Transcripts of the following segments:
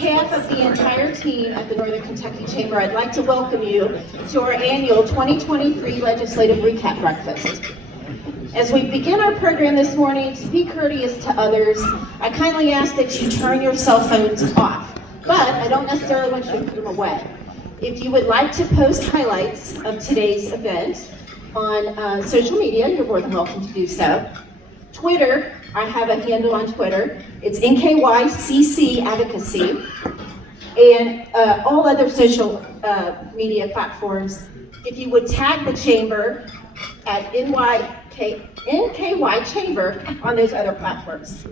behalf of the entire team at the Northern Kentucky Chamber, I'd like to welcome you to our annual 2023 Legislative Recap Breakfast. As we begin our program this morning, to be courteous to others, I kindly ask that you turn your cell phones off, but I don't necessarily want you to put them away. If you would like to post highlights of today's event on social media, you're more than welcome to do so. Twitter, I have a handle on Twitter. It's NKY Advocacy, and all other social media platforms. If you would tag the chamber at NKY Chamber on those other platforms.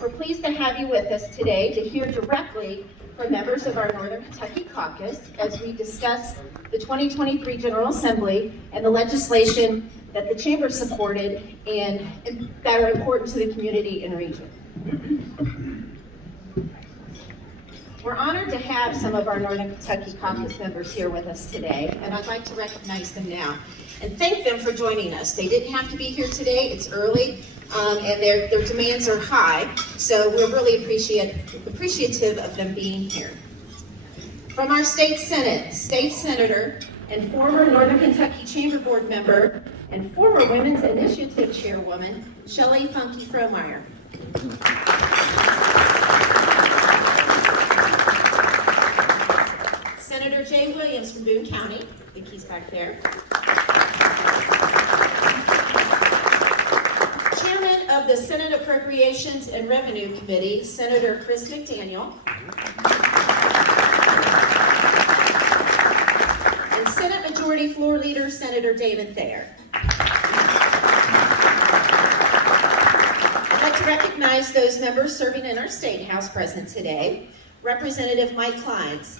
We're pleased to have you with us today to hear directly from members of our Northern Kentucky Caucus as we discuss the 2023 General Assembly and the legislation that the Chamber supported and that are important to the community and region. We're honored to have some of our Northern Kentucky Caucus members here with us today, and I'd like to recognize them now and thank them for joining us. They didn't have to be here today, it's early, and their demands are high, so we're really appreciative of them being here. From our state Senate, State Senator and former Northern Kentucky Chamber Board member and former Women's Initiative Chairwoman, Shelley Funky Frohmeyer. Senator Jay Williams from Boone County, I think he's back there. Chairman of the Senate Appropriations and Revenue Committee, Senator Chris McDaniel. And Senate Majority Floor Leader, Senator Damon Thayer. I'd like to recognize those members serving in our State House present today. Representative Mike Clines.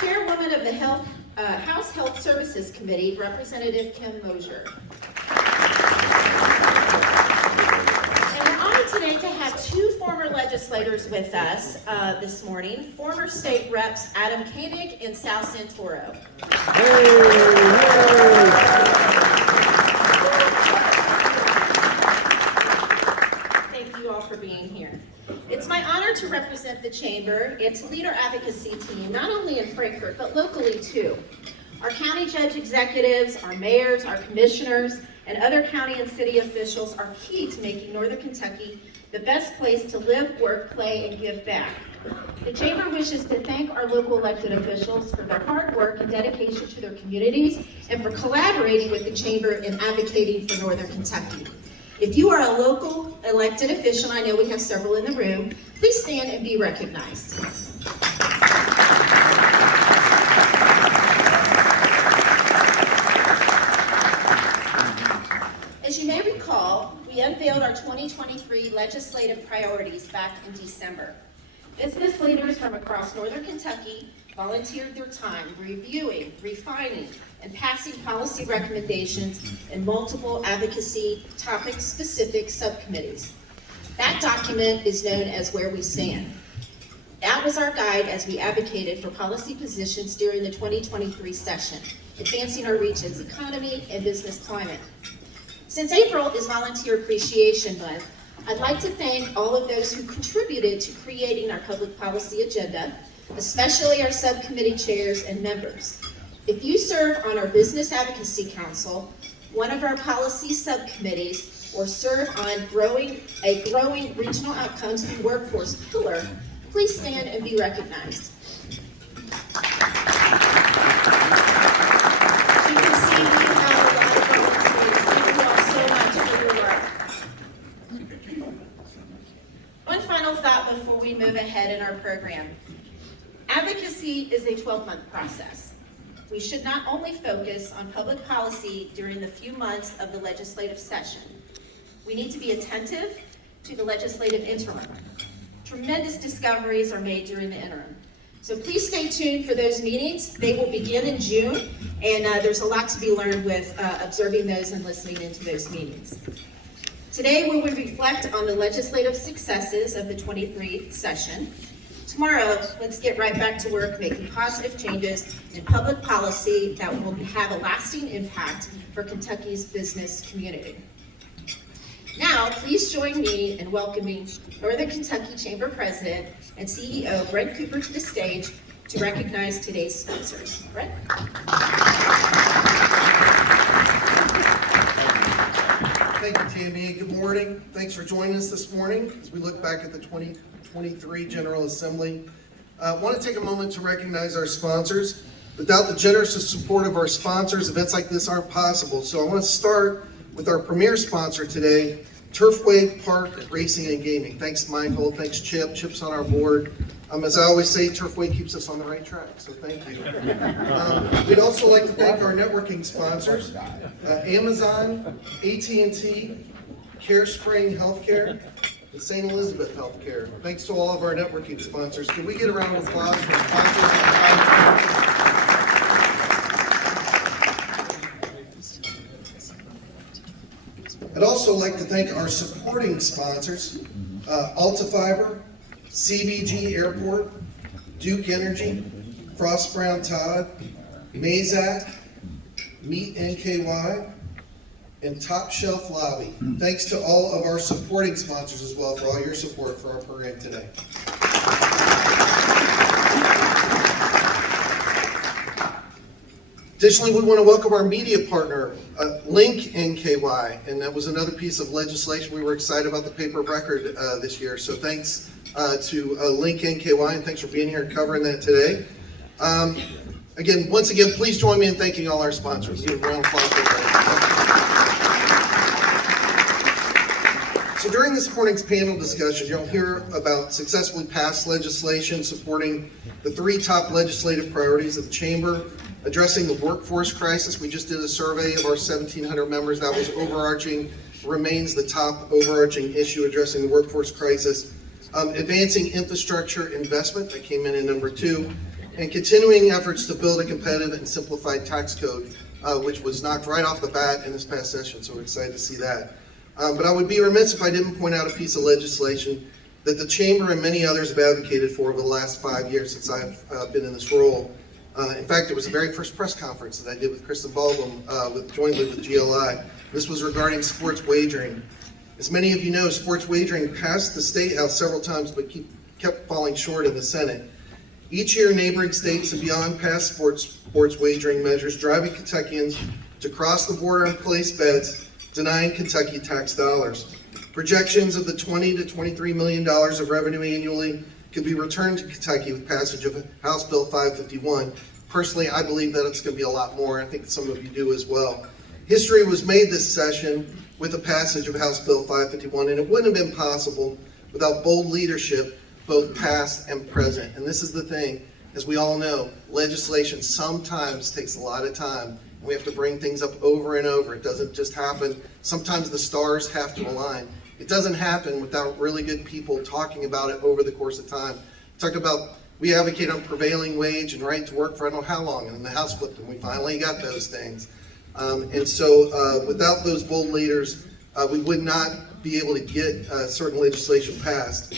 Chairwoman of the House Health Services Committee, Representative Kim Mosier. And we're honored today to have two former legislators with us this morning, former state reps Adam Koenig and Sal Santoro. Thank you all for being here. It's my honor to represent the Chamber and to lead our advocacy team, not only in Frankfort, but locally too. Our county judge executives, our mayors, our commissioners, and other county and city officials are key to making Northern Kentucky the best place to live, work, play, and give back. The Chamber wishes to thank our local elected officials for their hard work and dedication to their communities and for collaborating with the Chamber in advocating for Northern Kentucky. If you are a local elected official, I know we have several in the room, please stand and be recognized. As you may recall, we unveiled our 2023 legislative priorities back in December. Business leaders from across Northern Kentucky volunteered their time reviewing, refining, and passing policy recommendations in multiple advocacy topic-specific subcommittees. That document is known as Where We Stand. That was our guide as we advocated for policy positions during the 2023 session, advancing our region's economy and business climate. Since April is Volunteer Appreciation Month, I'd like to thank all of those who contributed to creating our public policy agenda, especially our subcommittee chairs and members. If you serve on our Business Advocacy Council, one of our policy subcommittees, or serve on a growing regional outcomes and workforce pillar, please stand and be recognized. You can see we have a lot of volunteers. Thank you all so much for your work. One final thought before we move ahead in our program. Advocacy is a 12-month process. We should not only focus on public policy during the few months of the legislative session. We need to be attentive to the legislative interim. Tremendous discoveries are made during the interim. So please stay tuned for those meetings. They will begin in June, and there's a lot to be learned with observing those and listening into those meetings. Today we will reflect on the legislative successes of the 23 session. Tomorrow, let's get right back to work making positive changes in public policy that will have a lasting impact for Kentucky's business community. Now, Now, please join me in welcoming Northern Kentucky Chamber President and CEO Brent Cooper to the stage to recognize today's sponsors. Brent? Thank you, Tammy. Good morning. Thanks for joining us this morning as we look back at the 2023 General Assembly. I want to take a moment to recognize our sponsors. Without the generous support of our sponsors, events like this aren't possible. So I want to start with our premier sponsor today, Turfway Park Racing and Gaming. Thanks, Michael. Thanks, Chip. Chip's on our board. As I always say, Turfway keeps us on the right track, so thank you. We'd also like to thank our networking sponsors, Amazon, AT&T, CareSpring Healthcare, and St. Elizabeth Healthcare. Thanks to all of our networking sponsors. Can we get a round of applause for sponsors? I'd also like to thank our supporting sponsors, Alta Fiber, CVG Airport, Duke Energy, Frost Brown Todd, Mazak, Meet NKY, and Top Shelf Lobby. Thanks to all of our supporting sponsors as well for all your support for our program today. Additionally, we want to welcome our media partner, Link NKY, and that was another piece of legislation. We were excited about the paper of record this year, so thanks to Link NKY, and thanks for being here and covering that today. Once again, please join me in thanking all our sponsors. Give a round of applause for So during this morning's panel discussion, you'll hear about successfully passed legislation supporting the three top legislative priorities of the Chamber, addressing the workforce crisis. We just did a survey of our 1,700 members. That was overarching, remains the top overarching issue, addressing the workforce crisis. Advancing infrastructure investment, that came in at number 2, and continuing efforts to build a competitive and simplified tax code, which was knocked right off the bat in this past session, so we're excited to see that. But I would be remiss if I didn't point out a piece of legislation that the Chamber and many others have advocated for over the last 5 years since I've been in this role. In fact, it was the very first press conference that I did with Kristen Baldwin, jointly with GLI. This was regarding sports wagering. As many of you know, sports wagering passed the State House several times, but kept falling short in the Senate. Each year, neighboring states and beyond pass sports wagering measures, driving Kentuckians to cross the border and place bets, denying Kentucky tax dollars. Projections of the $20 to $23 million of revenue annually could be returned to Kentucky with passage of House Bill 551. Personally, I believe that it's going to be a lot more. I think some of you do as well. History was made this session with the passage of House Bill 551, and it wouldn't have been possible without bold leadership, both past and present. And this is the thing, as we all know, legislation sometimes takes a lot of time. We have to bring things up over and over. It doesn't just happen. Sometimes the stars have to align. It doesn't happen without really good people talking about it over the course of time. We advocate on prevailing wage and right to work for I don't know how long, and then the House flipped and we finally got those things. Without those bold leaders, we would not be able to get certain legislation passed.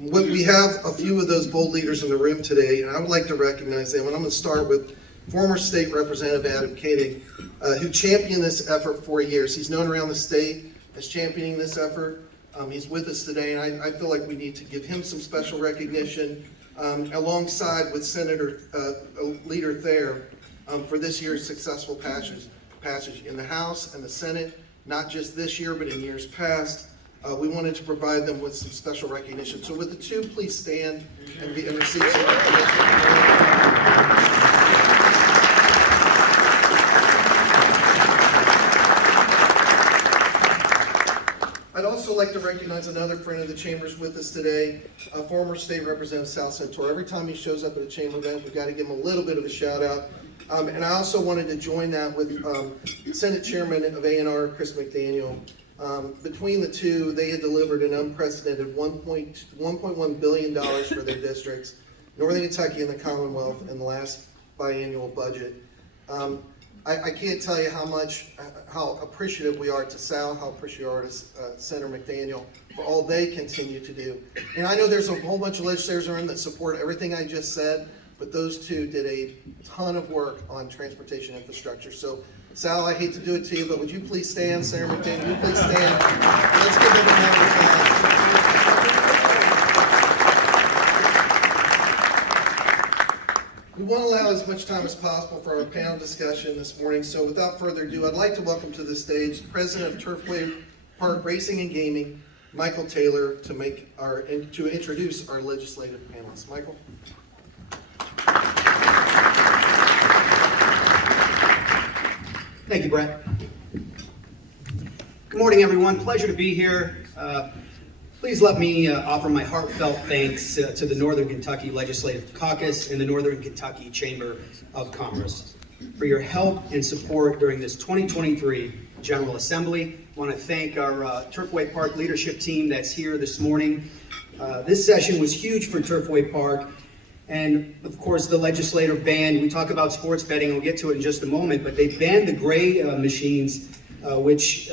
We have a few of those bold leaders in the room today, and I would like to recognize them. And I'm going to start with former State Representative Adam Koenig, who championed this effort for years. He's known around the state as championing this effort. He's with us today, and I feel like we need to give him some special recognition, alongside with Senator Leader Thayer, for this year's successful passage in the House and the Senate, not just this year, but in years past. We wanted to provide them with some special recognition. So would the two please stand and receive some recognition? I'd also like to recognize another friend of the Chamber's with us today, former State Representative Sal Centaur. Every time he shows up at a Chamber event, we've got to give him a little bit of a shout out. And I also wanted to join that with Senate Chairman of A&R, Chris McDaniel. Between the two, they had delivered an unprecedented $1.1 billion for their districts, Northern Kentucky and the Commonwealth, in the last biannual budget. I can't tell you how appreciative we are to Sal, how appreciative we are to Senator McDaniel for all they continue to do. And I know there's a whole bunch of legislators around that support everything I just said, but those two did a ton of work on transportation infrastructure. So Sal, I hate to do it to you, but would you please stand? Senator McDaniel, would you please stand? Let's give them a round of applause. We want to allow as much time as possible for our panel discussion this morning, so without further ado, I'd like to welcome to the stage the President of Turfway Park Racing and Gaming, Michael Taylor, to introduce our legislative panelists. Michael. Thank you, Brett. Good morning, everyone. Pleasure to be here. Please let me offer my heartfelt thanks to the Northern Kentucky Legislative Caucus and the Northern Kentucky Chamber of Commerce for your help and support during this 2023 General Assembly. I want to thank our Turfway Park leadership team that's here this morning. This session was huge for Turfway Park. And of course, the legislator banned, we talk about sports betting, we'll get to it in just a moment, but they banned the gray machines, which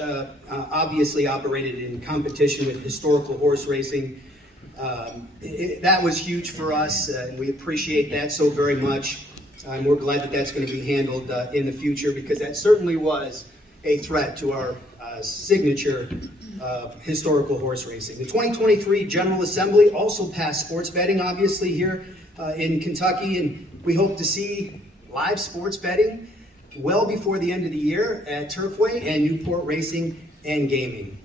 obviously operated in competition with historical horse racing. That was huge for us, and we appreciate that so very much. And we're glad that that's going to be handled in the future, because that certainly was a threat to our signature historical horse racing. The 2023 General Assembly also passed sports betting, obviously, here in Kentucky, and we hope to see live sports betting well before the end of the year at Turfway and Newport Racing and Gaming.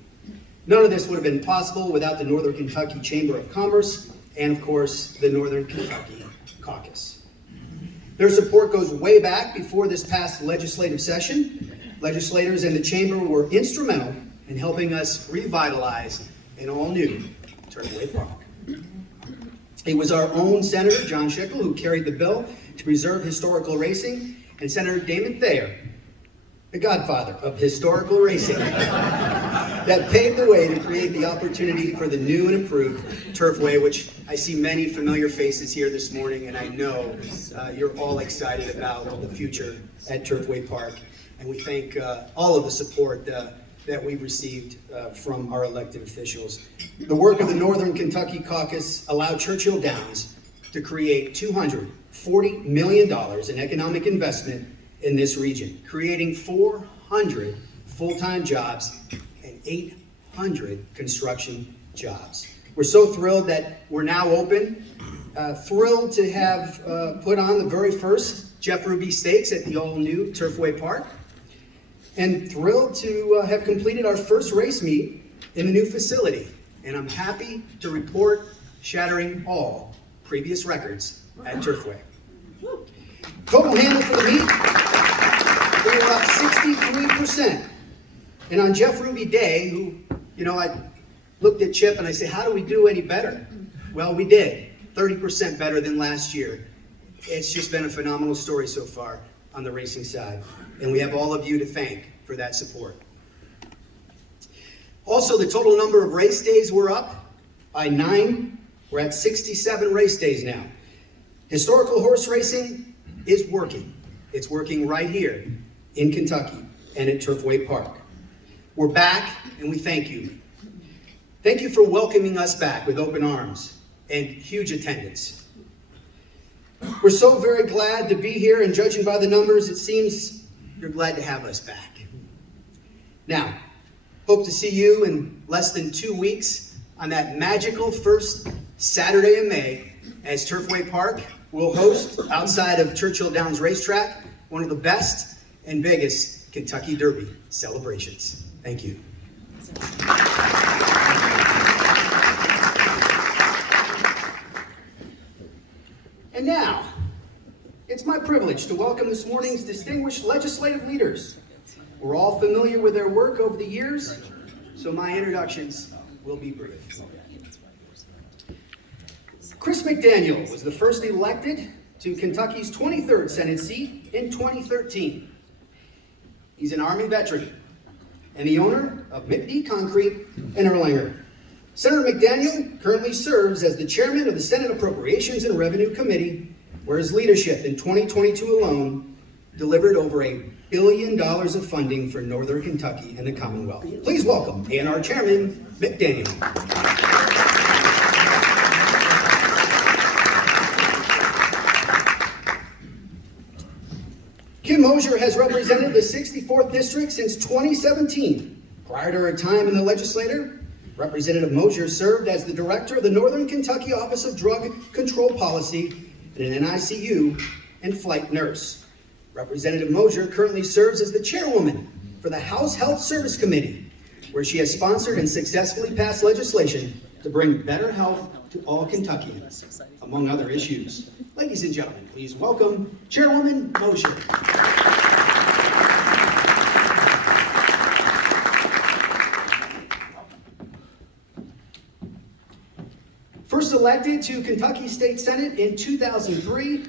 None of this would have been possible without the Northern Kentucky Chamber of Commerce and, of course, the Northern Kentucky Caucus. Their support goes way back before this past legislative session. Legislators and the Chamber were instrumental in helping us revitalize an all-new Turfway Park. It was our own Senator, John Schickel, who carried the bill to preserve historical racing, and Senator Damon Thayer, the godfather of historical racing, that paved the way to create the opportunity for the new and improved Turfway, which I see many familiar faces here this morning, and I know you're all excited about the future at Turfway Park. And we thank all of the support that we've received from our elected officials. The work of the Northern Kentucky Caucus allowed Churchill Downs to create $240 million in economic investment in this region, creating 400 full-time jobs and 800 construction jobs. We're so thrilled that we're now open, thrilled to have put on the very first Jeff Ruby Stakes at the all-new Turfway Park, and thrilled to have completed our first race meet in the new facility. And I'm happy to report shattering all previous records at Turfway. Total handle for the meet, we were up 63%. And on Jeff Ruby Day, who, I looked at Chip and I said, how do we do any better? Well, we did, 30% better than last year. It's just been a phenomenal story so far on the racing side, and we have all of you to thank for that support. Also, the total number of race days were up by 9. We're at 67 race days now. Historical horse racing is working. It's working right here in Kentucky and at Turfway Park. We're back, and we thank you. Thank you for welcoming us back with open arms and huge attendance. We're so very glad to be here, and judging by the numbers, it seems you're glad to have us back. Now, hope to see you in less than 2 weeks on that magical first Saturday in May, as Turfway Park will host, outside of Churchill Downs Racetrack, one of the best and biggest Kentucky Derby celebrations. Thank you. And now, it's my privilege to welcome this morning's distinguished legislative leaders. We're all familiar with their work over the years, so my introductions will be brief. Chris McDaniel was the first elected to Kentucky's 23rd Senate seat in 2013. He's an Army veteran and the owner of McD Concrete in Erlanger. Senator McDaniel currently serves as the chairman of the Senate Appropriations and Revenue Committee, where his leadership in 2022 alone delivered over $1 billion of funding for Northern Kentucky and the Commonwealth. Please welcome A&R Chairman McDaniel. Kim Mosier has represented the 64th District since 2017. Prior to her time in the legislature, Representative Mosier served as the director of the Northern Kentucky Office of Drug Control Policy and an NICU and flight nurse. Representative Mosier currently serves as the chairwoman for the House Health Service Committee, where she has sponsored and successfully passed legislation to bring better health to all Kentuckians, among other issues. Ladies and gentlemen, please welcome Chairwoman Mosier. First elected to Kentucky State Senate in 2003,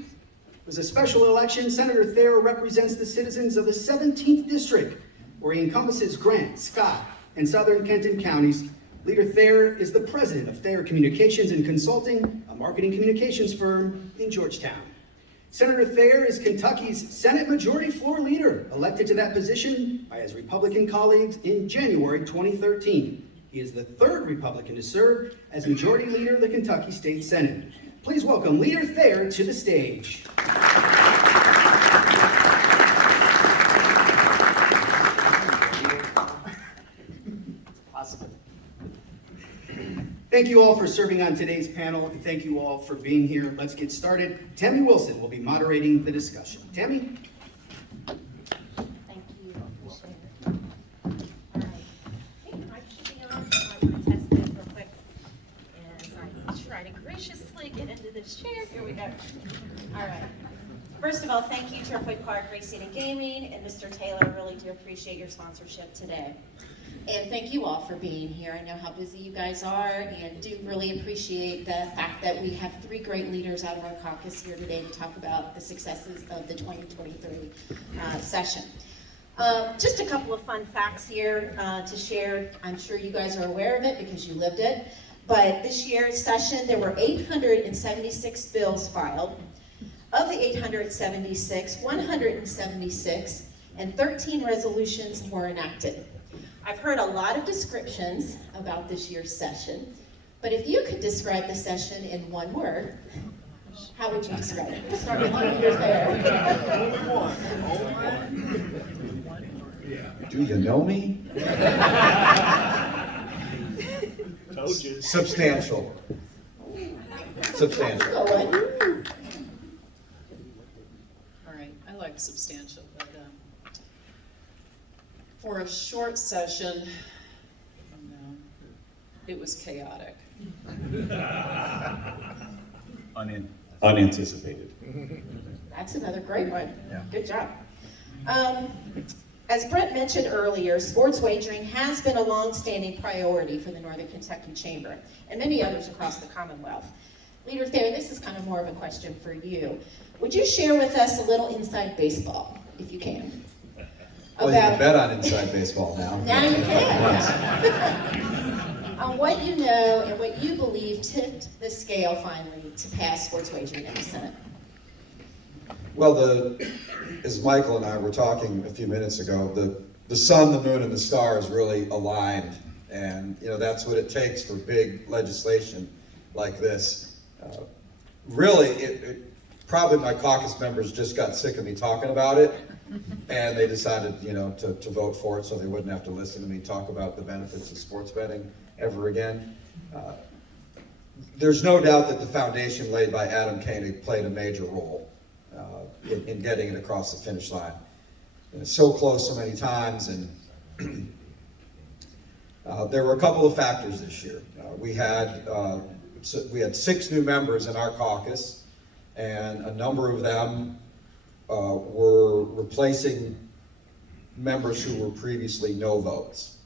was a special election. Senator Thayer represents the citizens of the 17th District, where he encompasses Grant, Scott, and Southern Kenton counties. Leader Thayer is the president of Thayer Communications and Consulting, a marketing communications firm in Georgetown. Senator Thayer is Kentucky's Senate Majority Floor Leader, elected to that position by his Republican colleagues in January 2013. He is the third Republican to serve as Majority Leader of the Kentucky State Senate. Please welcome Leader Thayer to the stage. Thank you all for serving on today's panel, and thank you all for being here. Let's get started. Tammy Wilson will be moderating the discussion. Tammy? Thank you. Appreciate it. All right. Hey, am I keeping it on? I want to test this real quick. As I try to graciously get into this chair. Here we go. All right. First of all, thank you to Turfway Park Racing and Gaming and Mr. Taylor. I really do appreciate your sponsorship today. And thank you all for being here. I know how busy you guys are, and do really appreciate the fact that we have three great leaders out of our caucus here today to talk about the successes of the 2023 session. Just a couple of fun facts here to share. I'm sure you guys are aware of it because you lived it. But this year's session, there were 876 bills filed. Of the 876, 176 and 13 resolutions were enacted. I've heard a lot of descriptions about this year's session, but if you could describe the session in one word, how would you describe it? We'll start with you, Leader Thayer. Do you know me? Told you. Substantial. Substantial. Go on. All right, I like substantial, but for a short session, it was chaotic. Unanticipated. That's another great one. Yeah. Good job. As Brett mentioned earlier, sports wagering has been a long-standing priority for the Northern Kentucky Chamber and many others across the Commonwealth. Leader Thayer, this is kind of more of a question for you. Would you share with us a little inside baseball, if you can? Well, you can bet on inside baseball now. Now you can. On what you know and what you believe tipped the scale finally to pass sports wagering in the Senate. Well, as Michael and I were talking a few minutes ago, the sun, the moon, and the stars really aligned, and that's what it takes for big legislation like this. Really, probably my caucus members just got sick of me talking about it, and they decided, to vote for it so they wouldn't have to listen to me talk about the benefits of sports betting ever again. There's no doubt that the foundation laid by Adam Koenig played a major role in getting it across the finish line. So close so many times, and there were a couple of factors this year. We had 6 new members in our caucus, and a number of them were replacing members who were previously no votes.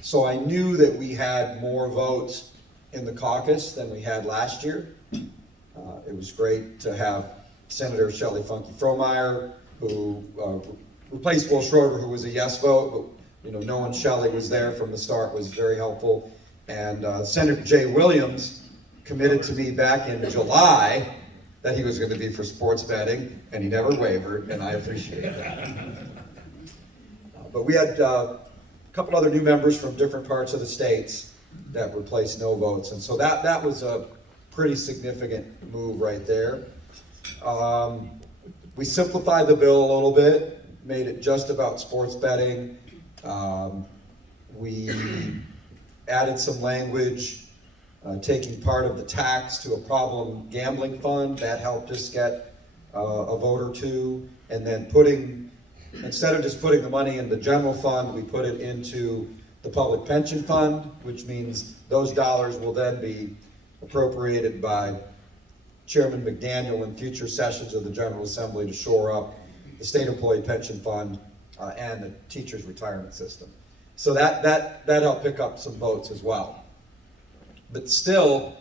So I knew that we had more votes in the caucus than we had last year. It was great to have Senator Shelley Funky Frohmeyer, who replaced Will Schroeder, who was a yes vote, but knowing Shelley was there from the start was very helpful. And Senator Jay Williams committed to me back in July that he was going to be for sports betting, and he never wavered, and I appreciate that. But we had a couple other new members from different parts of the states that replaced no votes, and so that was a pretty significant move right there. We simplified the bill a little bit, made it just about sports betting. We added some language, taking part of the tax to a problem gambling fund. That helped us get a vote or two. And then instead of just putting the money in the general fund, we put it into the public pension fund, which means those dollars will then be appropriated by Chairman McDaniel in future sessions of the General Assembly to shore up the state employee pension fund and the teachers' retirement system. So that helped pick up some votes as well. But still,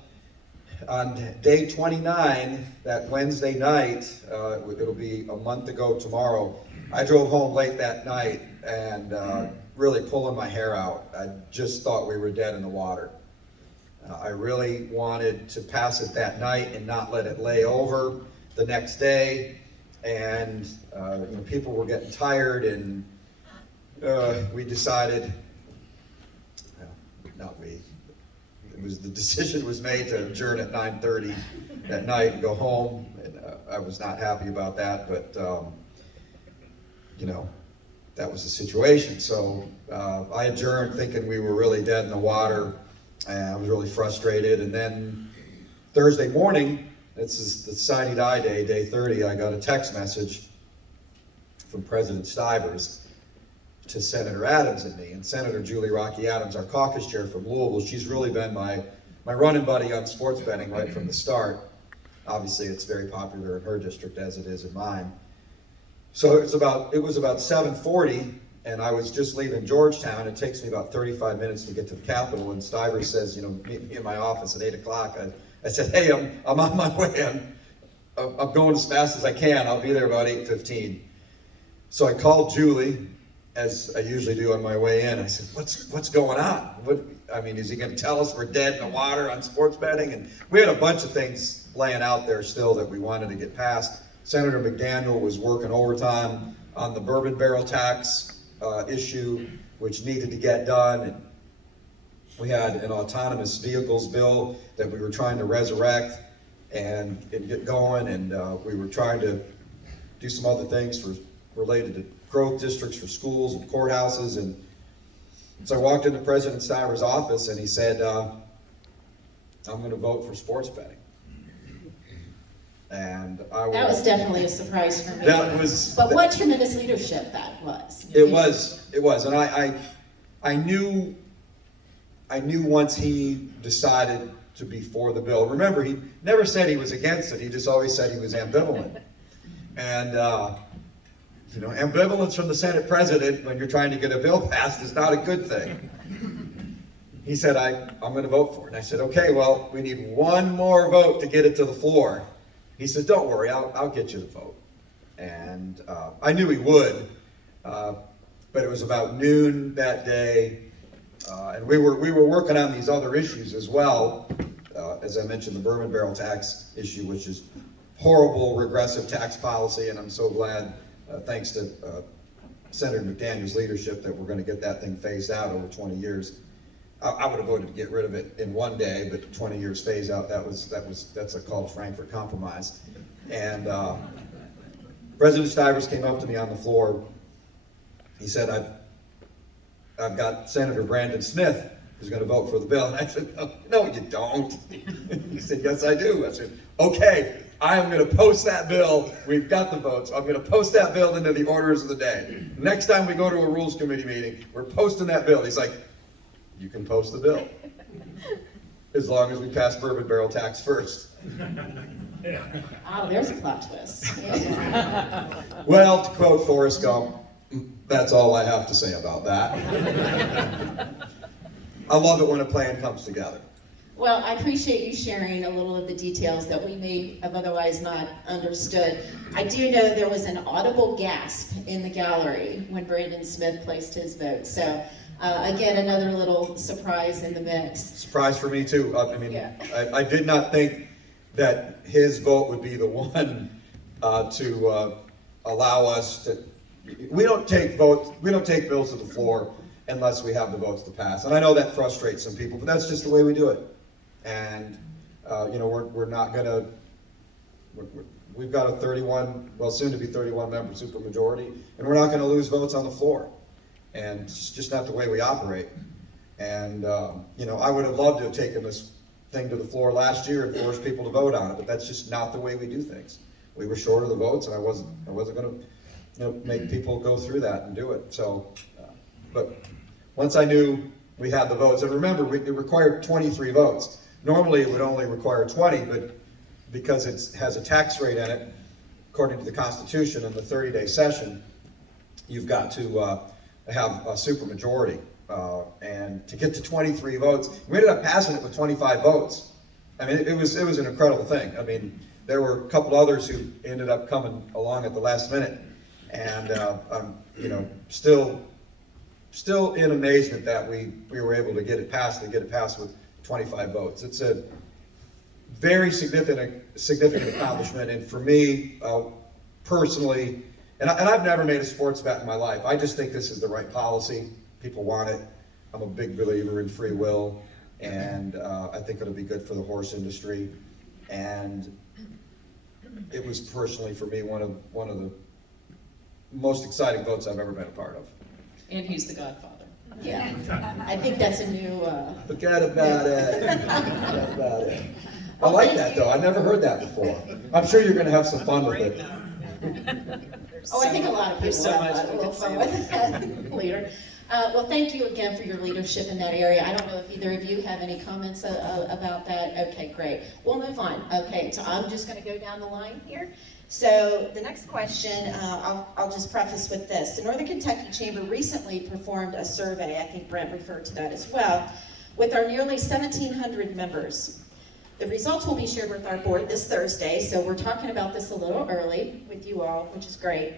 on day 29, that Wednesday night, it'll be a month ago tomorrow, I drove home late that night and really pulling my hair out. I just thought we were dead in the water. I really wanted to pass it that night and not let it lay over the next day. And people were getting tired, and we decided, the decision was made to adjourn at 9:30 at night and go home. And I was not happy about that, but that was the situation. So I adjourned thinking we were really dead in the water, and I was really frustrated. And then Thursday morning, this is the sine die day, day 30, I got a text message from President Stivers to Senator Adams and me. And Senator Julie Rocky Adams, our caucus chair from Louisville, she's really been my running buddy on sports betting right from the start. Obviously, it's very popular in her district as it is in mine. So it was about 7:40, and I was just leaving Georgetown. It takes me about 35 minutes to get to the Capitol, and Stivers says, meet me in my office at 8 o'clock. I said, hey, I'm on my way. I'm going as fast as I can. I'll be there about 8:15. So I called Julie, as I usually do on my way in. I said, what's going on? Is he going to tell us we're dead in the water on sports betting? And we had a bunch of things laying out there still that we wanted to get passed. Senator McDaniel was working overtime on the bourbon barrel tax issue, which needed to get done. And we had an autonomous vehicles bill that we were trying to resurrect and get going. And we were trying to do some other things related to growth districts for schools and courthouses. And so I walked into President Stivers' office, and he said, I'm going to vote for sports betting. And That was definitely a surprise for me. But what tremendous leadership that was. It was, and I knew once he decided to be for the bill. Remember, he never said he was against it. He just always said he was ambivalent. And ambivalence from the Senate president when you're trying to get a bill passed is not a good thing. He said, I'm going to vote for it. And I said, okay, well, we need one more vote to get it to the floor. He says, don't worry, I'll get you the vote. And I knew he would, but it was about noon that day, and we were working on these other issues as well. As I mentioned, the bourbon barrel tax issue, which is horrible, regressive tax policy, and I'm so glad, thanks to Senator McDaniel's leadership, that we're going to get that thing phased out over 20 years. I would have voted to get rid of it in one day, but 20 years phase out, that's a called Frankfurt Compromise. And President Stivers came up to me on the floor. He said, I've got Senator Brandon Smith who's going to vote for the bill. And I said, no, you don't. He said, yes, I do. I said, okay, I am going to post that bill. We've got the votes. I'm going to post that bill into the orders of the day. Next time we go to a rules committee meeting, we're posting that bill. He's like, you can post the bill, as long as we pass bourbon barrel tax first. Oh, there's a plot twist. Well, to quote Forrest Gump, that's all I have to say about that. I love it when a plan comes together. Well, I appreciate you sharing a little of the details that we may have otherwise not understood. I do know there was an audible gasp in the gallery when Brandon Smith placed his vote. So again, another little surprise in the mix. Surprise for me too. Yeah. I did not think that his vote would be the one to allow us to. We don't take bills to the floor unless we have the votes to pass. And I know that frustrates some people, but that's just the way we do it. And we're not going to We've got a 31, well, soon to be 31 member supermajority, and we're not going to lose votes on the floor. And it's just not the way we operate. And, you know, I would have loved to have taken this thing to the floor last year and forced people to vote on it, but that's just not the way we do things. We were short of the votes, and I wasn't going to, you know, make people go through that and do it. So, but once I knew we had the votes, and remember, it required 23 votes. Normally, it would only require 20, but because it has a tax rate in it, according to the Constitution, in the 30-day session, you've got to have a supermajority. And to get to 23 votes, we ended up passing it with 25 votes. I mean, it was an incredible thing. I mean, there were a couple others who ended up coming along at the last minute, and I'm, you know, still in amazement that we were able to get it passed with 25 votes. It's a very significant accomplishment, and for me personally, and I've never made a sports bet in my life. I just think this is the right policy. People want it. I'm a big believer in free will, and I think it'll be good for the horse industry. And it was personally for me one of the most exciting votes I've ever been a part of. And he's the godfather. Yeah, I think that's a new, Forget about it. Forget about it. I like that though. I never heard that before. I'm sure you're going to have some fun with it. oh, I think a lot of There's people so have much a we little could fun say with that later. Well, thank you again for your leadership in that area. I don't know if either of you have any comments about that. Okay, great. We'll move on. Okay, so I'm just going to go down the line here. So the next question, I'll just preface with this. The Northern Kentucky Chamber recently performed a survey, I think Brent referred to that as well, with our nearly 1,700 members. The results will be shared with our board this Thursday, so we're talking about this a little early with you all, which is great.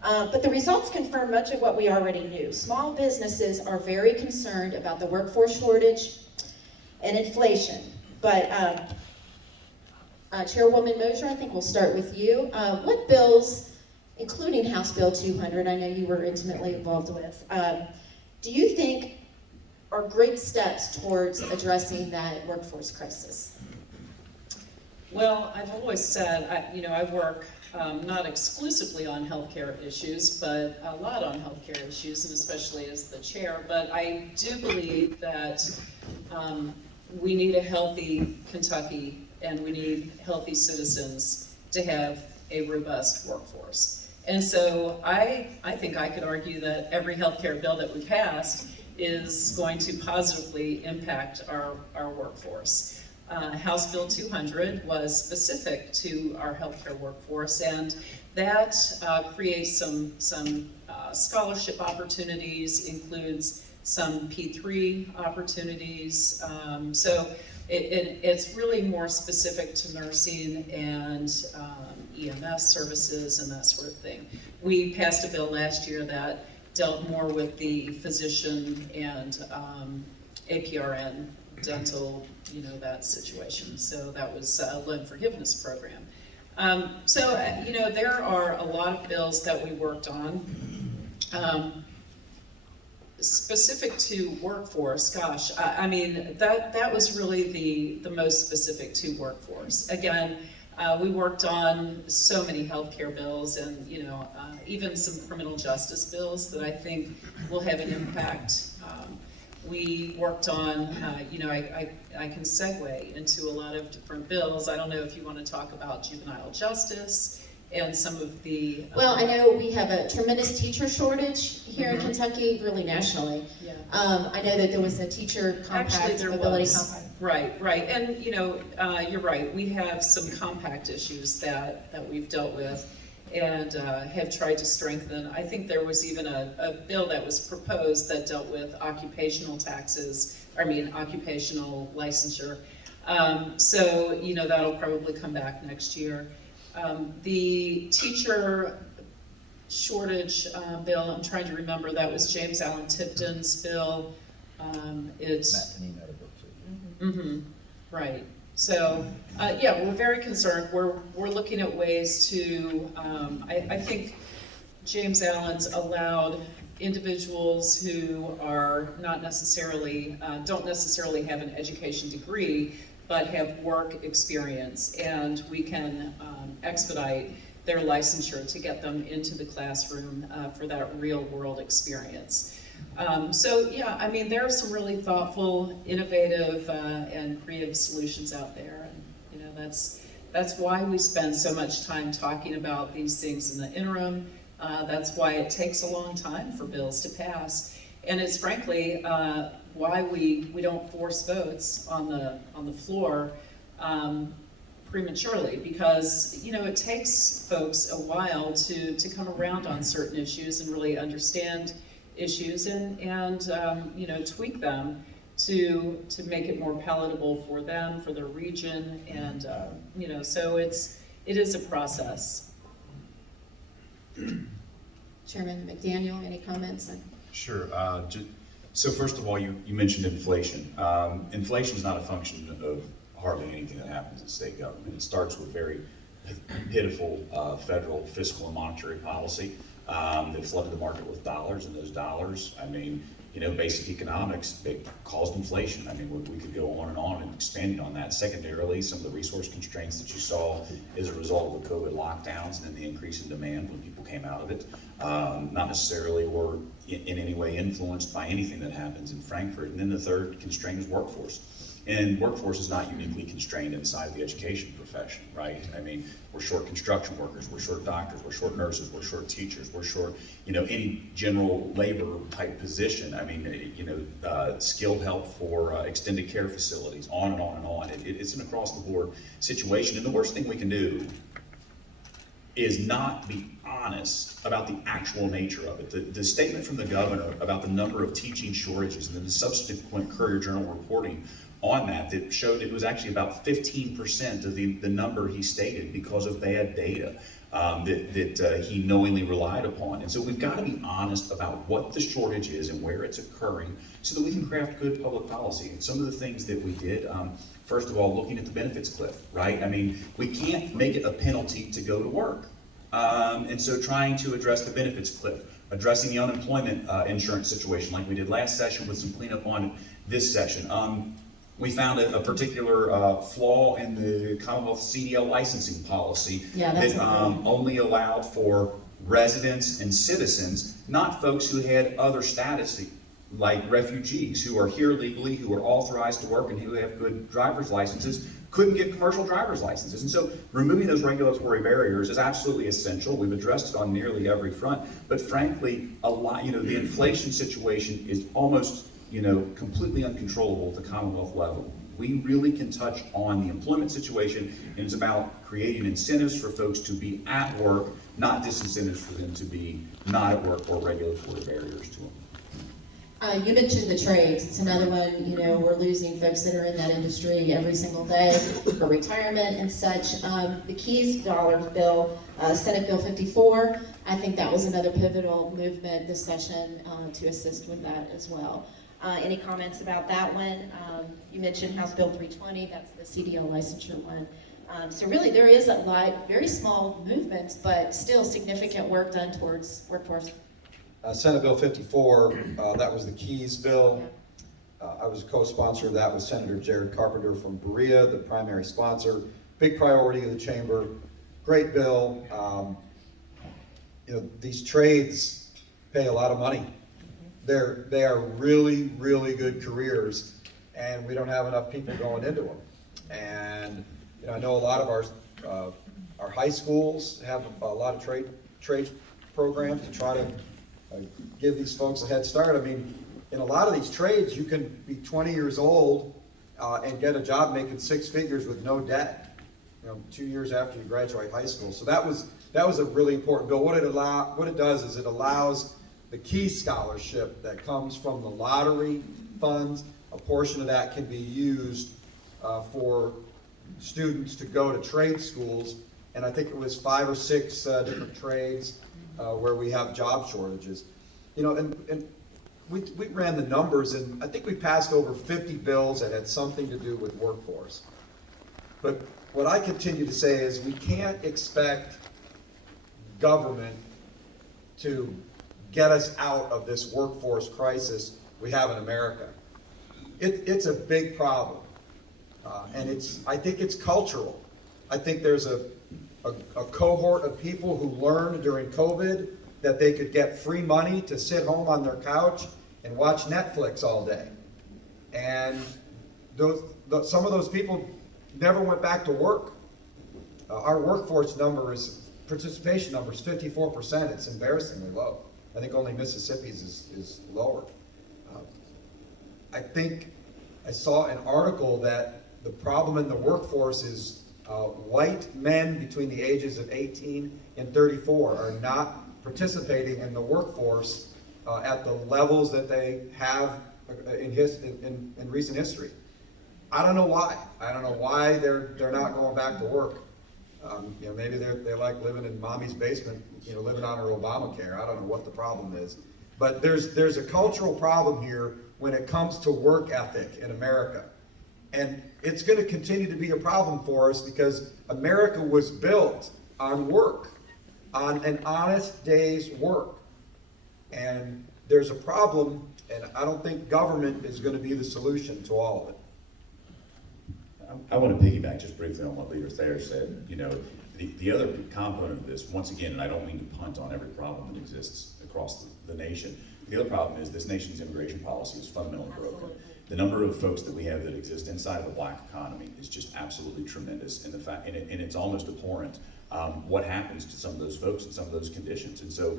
But the results confirm much of what we already knew. Small businesses are very concerned about the workforce shortage and inflation. But Chairwoman Mosier, I think we'll start with you. What bills, including House Bill 200, I know you were intimately involved with, do you think are great steps towards addressing that workforce crisis? Well, I've always said, I work not exclusively on healthcare issues, but a lot on healthcare issues, and especially as the chair. But I do believe that we need a healthy Kentucky, and we need healthy citizens to have a robust workforce. And so I think I could argue that every healthcare bill that we passed is going to positively impact our workforce. House Bill 200 was specific to our healthcare workforce, and that creates some scholarship opportunities, includes some P3 opportunities. So it's really more specific to nursing and EMS services and that sort of thing. We passed a bill last year that dealt more with the physician and APRN dental, that situation. So that was a loan forgiveness program. There are a lot of bills that we worked on. Specific to workforce, gosh, that was really the most specific to workforce. Again, we worked on so many healthcare bills and, even some criminal justice bills that I think will have an impact. We worked on, I can segue into a lot of different bills. I don't know if you want to talk about juvenile justice and some of the... Well, I know we have a tremendous teacher shortage here in Kentucky, really nationally. Yeah. I know that there was a teacher compact, Actually, there mobility was. compact. Right. And, you're right. We have some compact issues that we've dealt with and have tried to strengthen. I think there was even a bill that was proposed that dealt with occupational licensure. That'll probably come back next year. The teacher shortage bill, I'm trying to remember, that was James Allen Tipton's bill. Right. So, we're very concerned. We're looking at ways to, I think James Allen's allowed individuals who are not necessarily, don't necessarily have an education degree, but have work experience, and we can expedite their licensure to get them into the classroom for that real world experience. So yeah, I mean, there are some really thoughtful, innovative, and creative solutions out there, and you know, that's why we spend so much time talking about these things in the interim. That's why it takes a long time for bills to pass, and it's frankly why we don't force votes on the floor prematurely, because you know, it takes folks a while to come around on certain issues and really understand issues and you know, tweak them to make it more palatable for them, for their region, and you know, so it is a process. Chairman McDaniel, any comments? Sure. So first of all, you mentioned inflation. Inflation is not a function of hardly anything that happens in state government. It starts with very pitiful federal fiscal and monetary policy that flooded the market with dollars, and those dollars, I mean, you know, basic economics, they caused inflation. I mean, we could go on and expanding on that. Secondarily, some of the resource constraints that you saw as a result of the COVID lockdowns and then the increase in demand when people came out of it, not necessarily were in any way influenced by anything that happens in Frankfurt. And then the third constraint is workforce. And workforce is not uniquely constrained inside of the education profession, right? I mean, we're short construction workers, we're short doctors, we're short nurses, we're short teachers, we're short, you know, any general labor type position. I mean, you know, skilled help for extended care facilities, on and on and on. It's an across the board situation. And the worst thing we can do is not be honest about the actual nature of it. The statement from the governor about the number of teaching shortages and then the subsequent Courier Journal reporting on that showed it was actually about 15% of the number he stated because of bad data that he knowingly relied upon. And so we've got to be honest about what the shortage is and where it's occurring so that we can craft good public policy. And some of the things that we did, first of all, looking at the benefits cliff, right? I mean, we can't make it a penalty to go to work. And so trying to address the benefits cliff, addressing the unemployment insurance situation like we did last session with some cleanup on this session. We found a particular flaw in the Commonwealth CDL licensing policy that only allowed for residents and citizens, not folks who had other status like refugees who are here legally, who are authorized to work and who have good driver's licenses, couldn't get commercial driver's licenses. And so removing those regulatory barriers is absolutely essential. We've addressed it on nearly every front, but frankly, a lot, you know, the inflation situation is almost, you know, completely uncontrollable at the Commonwealth level. We really can touch on the employment situation, and it's about creating incentives for folks to be at work, not disincentives for them to be not at work or regulatory barriers to them. You mentioned the trades. It's another one, you know, we're losing folks that are in that industry every single day for retirement and such. The Keys dollars bill, Senate Bill 54, I think that was another pivotal movement this session to assist with that as well. Any comments about that one? You mentioned House Bill 320, that's the CDL licensure one. So really there is a lot, very small movements, but still significant work done towards workforce. Senate Bill 54, that was the Keys bill. I was a co-sponsor of that with Senator Jared Carpenter from Berea, the primary sponsor. Big priority of the chamber, great bill. You know, these trades pay a lot of money. They are really, really good careers, and we don't have enough people going into them. And you know, I know a lot of our high schools have a lot of trade programs to try to give these folks a head start. I mean, in a lot of these trades, you can be 20 years old and get a job making six figures with no debt, you know, 2 years after you graduate high school. So that was a really important bill. What it does is it allows the Key scholarship that comes from the lottery funds. A portion of that can be used for students to go to trade schools, and I think it was 5 or 6 different trades where we have job shortages. You know, and we ran the numbers, and I think we passed over 50 bills that had something to do with workforce. But what I continue to say is we can't expect government to get us out of this workforce crisis we have in America. It's a big problem. And I think it's cultural. I think there's a cohort of people who learned during COVID that they could get free money to sit home on their couch and watch Netflix all day. And some of those people never went back to work. Our workforce participation number is 54%. It's embarrassingly low. I think only Mississippi's is lower. I think I saw an article that the problem in the workforce is white men between the ages of 18 and 34 are not participating in the workforce at the levels that they have in recent history. I don't know why. I don't know why they're not going back to work. Maybe they like living in mommy's basement, living on her Obamacare. I don't know what the problem is. But there's a cultural problem here when it comes to work ethic in America. And it's going to continue to be a problem for us because America was built on work, on an honest day's work. And there's a problem, and I don't think government is going to be the solution to all of it. I want to piggyback just briefly on what Leader Thayer said. The other component of this, once again, and I don't mean to punt on every problem that exists across the nation, the other problem is this nation's immigration policy is fundamentally broken. The number of folks that we have that exist inside of the black economy is just absolutely tremendous, and it's almost abhorrent what happens to some of those folks in some of those conditions. And so,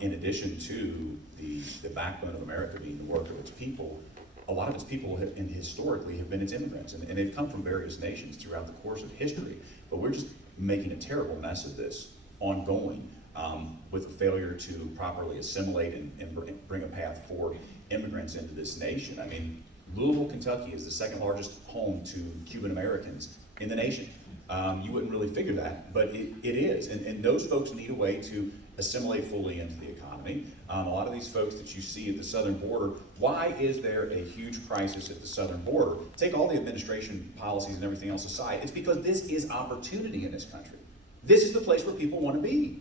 in addition to the backbone of America being the work of its people, a lot of its people historically have been its immigrants, and they've come from various nations throughout the course of history. But we're just making a terrible mess of this ongoing with a failure to properly assimilate and bring a path for immigrants into this nation. I mean, Louisville, Kentucky is the second largest home to Cuban Americans in the nation. You wouldn't really figure that, but it is. And those folks need a way to assimilate fully into the economy. A lot of these folks that you see at the southern border, why is there a huge crisis at the southern border? Take all the administration policies and everything else aside. It's because this is opportunity in this country. This is the place where people want to be.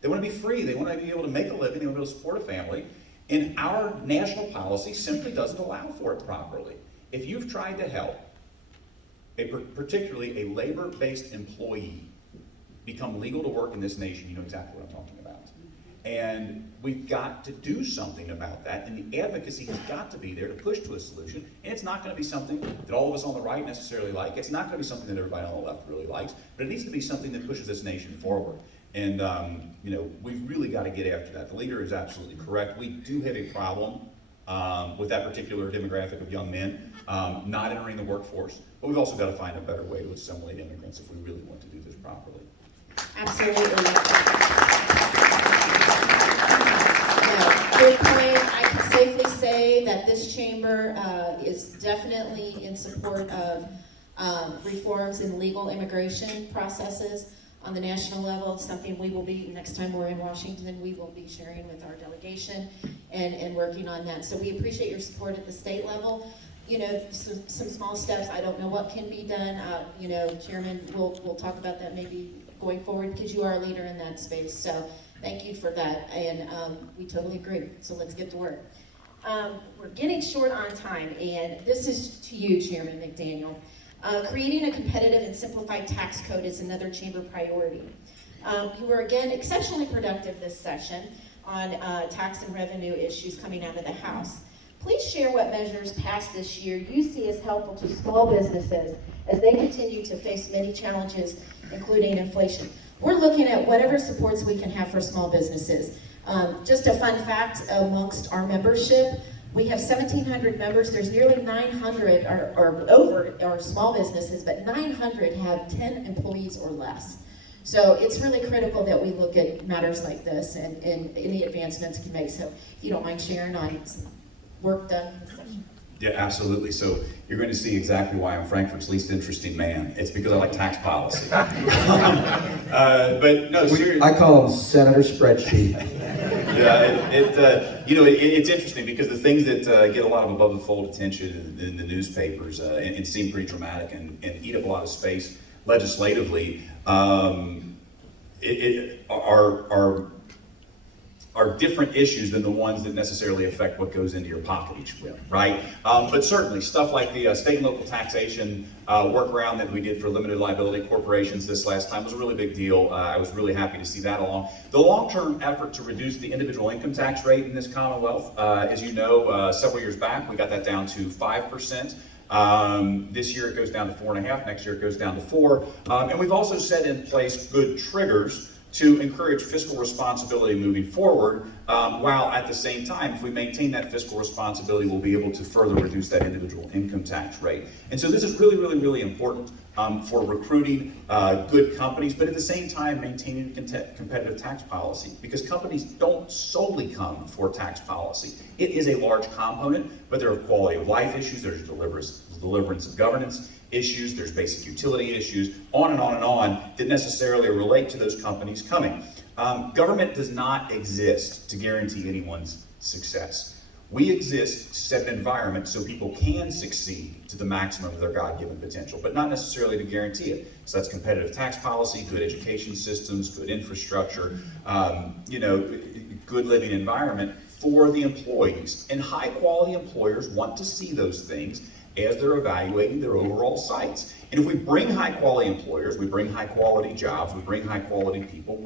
They want to be free. They want to be able to make a living. They want to be able to support a family. And our national policy simply doesn't allow for it properly. If you've tried to help, particularly a labor-based employee, become legal to work in this nation, you know exactly what I'm talking about. And we've got to do something about that, and the advocacy has got to be there to push to a solution. And it's not going to be something that all of us on the right necessarily like. It's not going to be something that everybody on the left really likes, but it needs to be something that pushes this nation forward. And we've really got to get after that. The leader is absolutely correct. We do have a problem with that particular demographic of young men not entering the workforce, but we've also got to find a better way to assimilate immigrants if we really want to do this properly. Absolutely. Good point. I can safely say that this chamber is definitely in support of reforms in legal immigration processes on the national level. It's something we will be, next time we're in Washington, we will be sharing with our delegation and working on that. So we appreciate your support at the state level. Some small steps, I don't know what can be done. Chairman, we'll talk about that maybe going forward because you are a leader in that space. So thank you for that, and we totally agree. So let's get to work. We're getting short on time, and this is to you, Chairman McDaniel. Creating a competitive and simplified tax code is another chamber priority. You were again exceptionally productive this session on tax and revenue issues coming out of the House. Please share what measures passed this year you see as helpful to small businesses as they continue to face many challenges, including inflation. We're looking at whatever supports we can have for small businesses. Just a fun fact amongst our membership, we have 1,700 members. There's nearly 900 or over are small businesses, but 900 have 10 employees or less. So it's really critical that we look at matters like this and any advancements can make. So if you don't mind sharing on some work done. Yeah, absolutely. So you're going to see exactly why I'm Frankfurt's least interesting man. It's because I like tax policy. But no, seriously. I call him Senator Spreadsheet. Yeah, it's interesting because the things that get a lot of above the fold attention in the newspapers and seem pretty dramatic and eat up a lot of space legislatively are are different issues than the ones that necessarily affect what goes into your pocket each month, right? But certainly stuff like the state and local taxation workaround that we did for limited liability corporations this last time was a really big deal. I was really happy to see that along. The long-term effort to reduce the individual income tax rate in this Commonwealth, as you know, several years back, we got that down to 5%. This year it goes down to 4.5%, next year it goes down to 4%. And we've also set in place good triggers to encourage fiscal responsibility moving forward, while at the same time, if we maintain that fiscal responsibility, we'll be able to further reduce that individual income tax rate. And so this is really, really, really important for recruiting good companies, but at the same time, maintaining competitive tax policy, because companies don't solely come for tax policy. It is a large component, but there are quality of life issues, there's deliverance of governance issues, there's basic utility issues, on and on and on, that necessarily relate to those companies coming. Government does not exist to guarantee anyone's success. We exist to set an environment so people can succeed to the maximum of their God-given potential, but not necessarily to guarantee it. So that's competitive tax policy, good education systems, good infrastructure, good living environment for the employees. And high-quality employers want to see those things as they're evaluating their overall sites. And if we bring high-quality employers, we bring high-quality jobs, we bring high-quality people,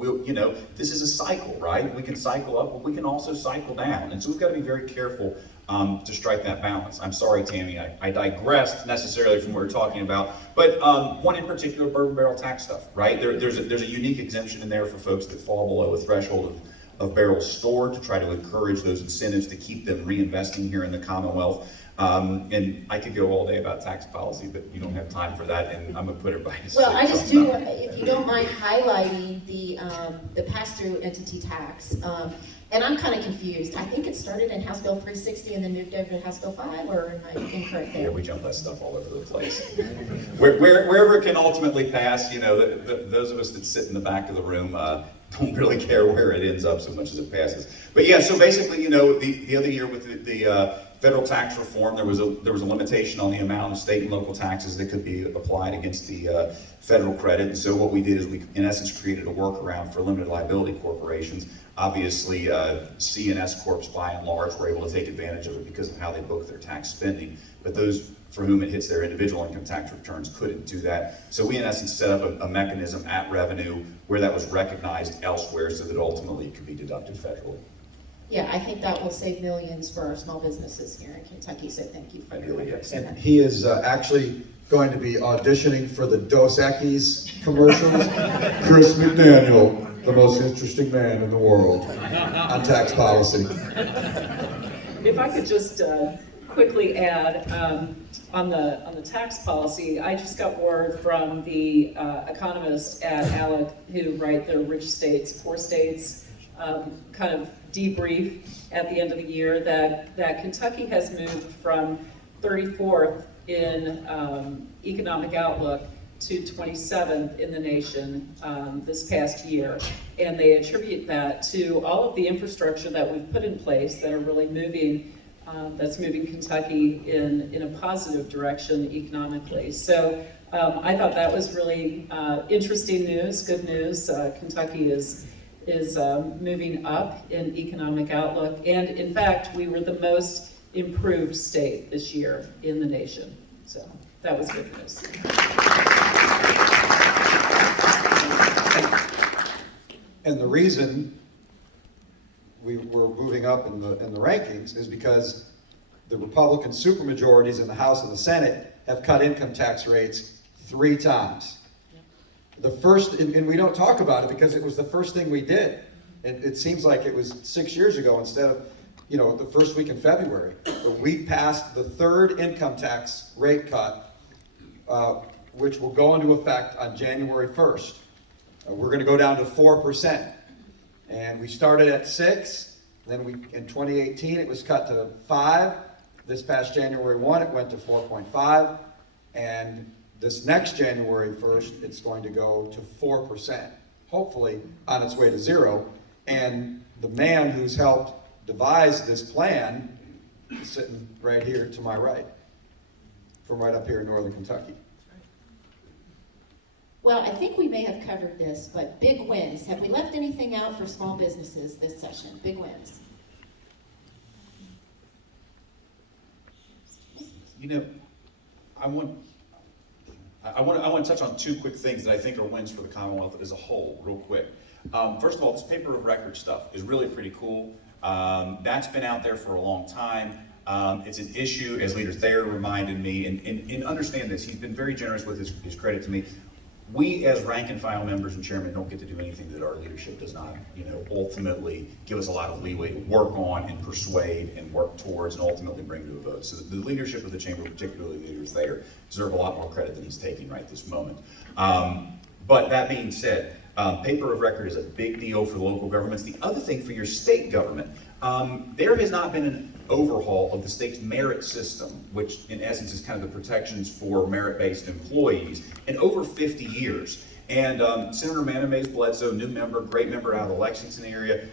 this is a cycle, right? We can cycle up, but we can also cycle down. And so we've got to be very careful to strike that balance. I'm sorry, Tammy, I digressed necessarily from what we're talking about, but one in particular, bourbon barrel tax stuff, right? There's a unique exemption in there for folks that fall below a threshold of barrels stored to try to encourage those incentives to keep them reinvesting here in the Commonwealth. And I could go all day about tax policy, but you don't have time for that, and I'm gonna put everybody to sleep. Well, I just do, if you don't mind highlighting the pass-through entity tax. And I'm kind of confused. I think it started in House Bill 360 and then moved over to House Bill 5, or am I incorrect there? Yeah, we jump that stuff all over the place. Wherever it can ultimately pass, those of us that sit in the back of the room don't really care where it ends up so much as it passes. But yeah, so basically, the other year with the federal tax reform, there was a limitation on the amount of state and local taxes that could be applied against the federal credit. And so what we did is we, in essence, created a workaround for limited liability corporations. Obviously, C and S corps, by and large, were able to take advantage of it because of how they book their tax spending. But those for whom it hits their individual income tax returns couldn't do that. So we, in essence, set up a mechanism at revenue where that was recognized elsewhere so that ultimately it could be deducted federally. Yeah, I think that will save millions for our small businesses here in Kentucky, so thank you for your Ideally, efforts. yes. And he is actually going to be auditioning for the Dos Equis commercials. Chris McDaniel, the most interesting man in the world on tax policy. If I could just quickly add, on the tax policy, I just got word from the economists at ALEC who write the rich states, poor states, kind of debrief at the end of the year that Kentucky has moved from 34th in economic outlook to 27th in the nation this past year. And they attribute that to all of the infrastructure that we've put in place that are really moving Kentucky in a positive direction economically. So I thought that was really interesting news, good news. Kentucky is moving up in economic outlook, and in fact, we were the most improved state this year in the nation. So that was good news. And the reason we're moving up in the rankings is because the Republican supermajorities in the House and the Senate have cut income tax rates 3 times. The first, and we don't talk about it because it was the first thing we did. And it seems like it was 6 years ago instead of, the first week in February. But we passed the 3rd income tax rate cut, which will go into effect on January 1st. We're going to go down to 4%. And we started at 6, then in 2018 it was cut to 5. This past January 1 it went to 4.5, and this next January 1st it's going to go to 4%, hopefully on its way to 0. And the man who's helped devise this plan is sitting right here to my right, from right up here in northern Kentucky. Well, I think we may have covered this, but big wins. Have we left anything out for small businesses this session? Big wins. You know, I want to touch on two quick things that I think are wins for the Commonwealth as a whole, real quick. First of all, this paper of record stuff is really pretty cool. That's been out there for a long time. It's an issue, as Leader Thayer reminded me, and understand this, he's been very generous with his credit to me. We, as rank and file members and chairmen, don't get to do anything that our leadership does not, ultimately give us a lot of leeway to work on and persuade and work towards and ultimately bring to a vote. So the leadership of the chamber, particularly Leader Thayer, deserve a lot more credit than he's taking right this moment. But that being said, paper of record is a big deal for the local governments. The other thing for your state government, there has not been an overhaul of the state's merit system, which in essence is kind of the protections for merit-based employees, in over 50 years. And Senator Amanda Mays Bledsoe, new member, great member out of the Lexington area,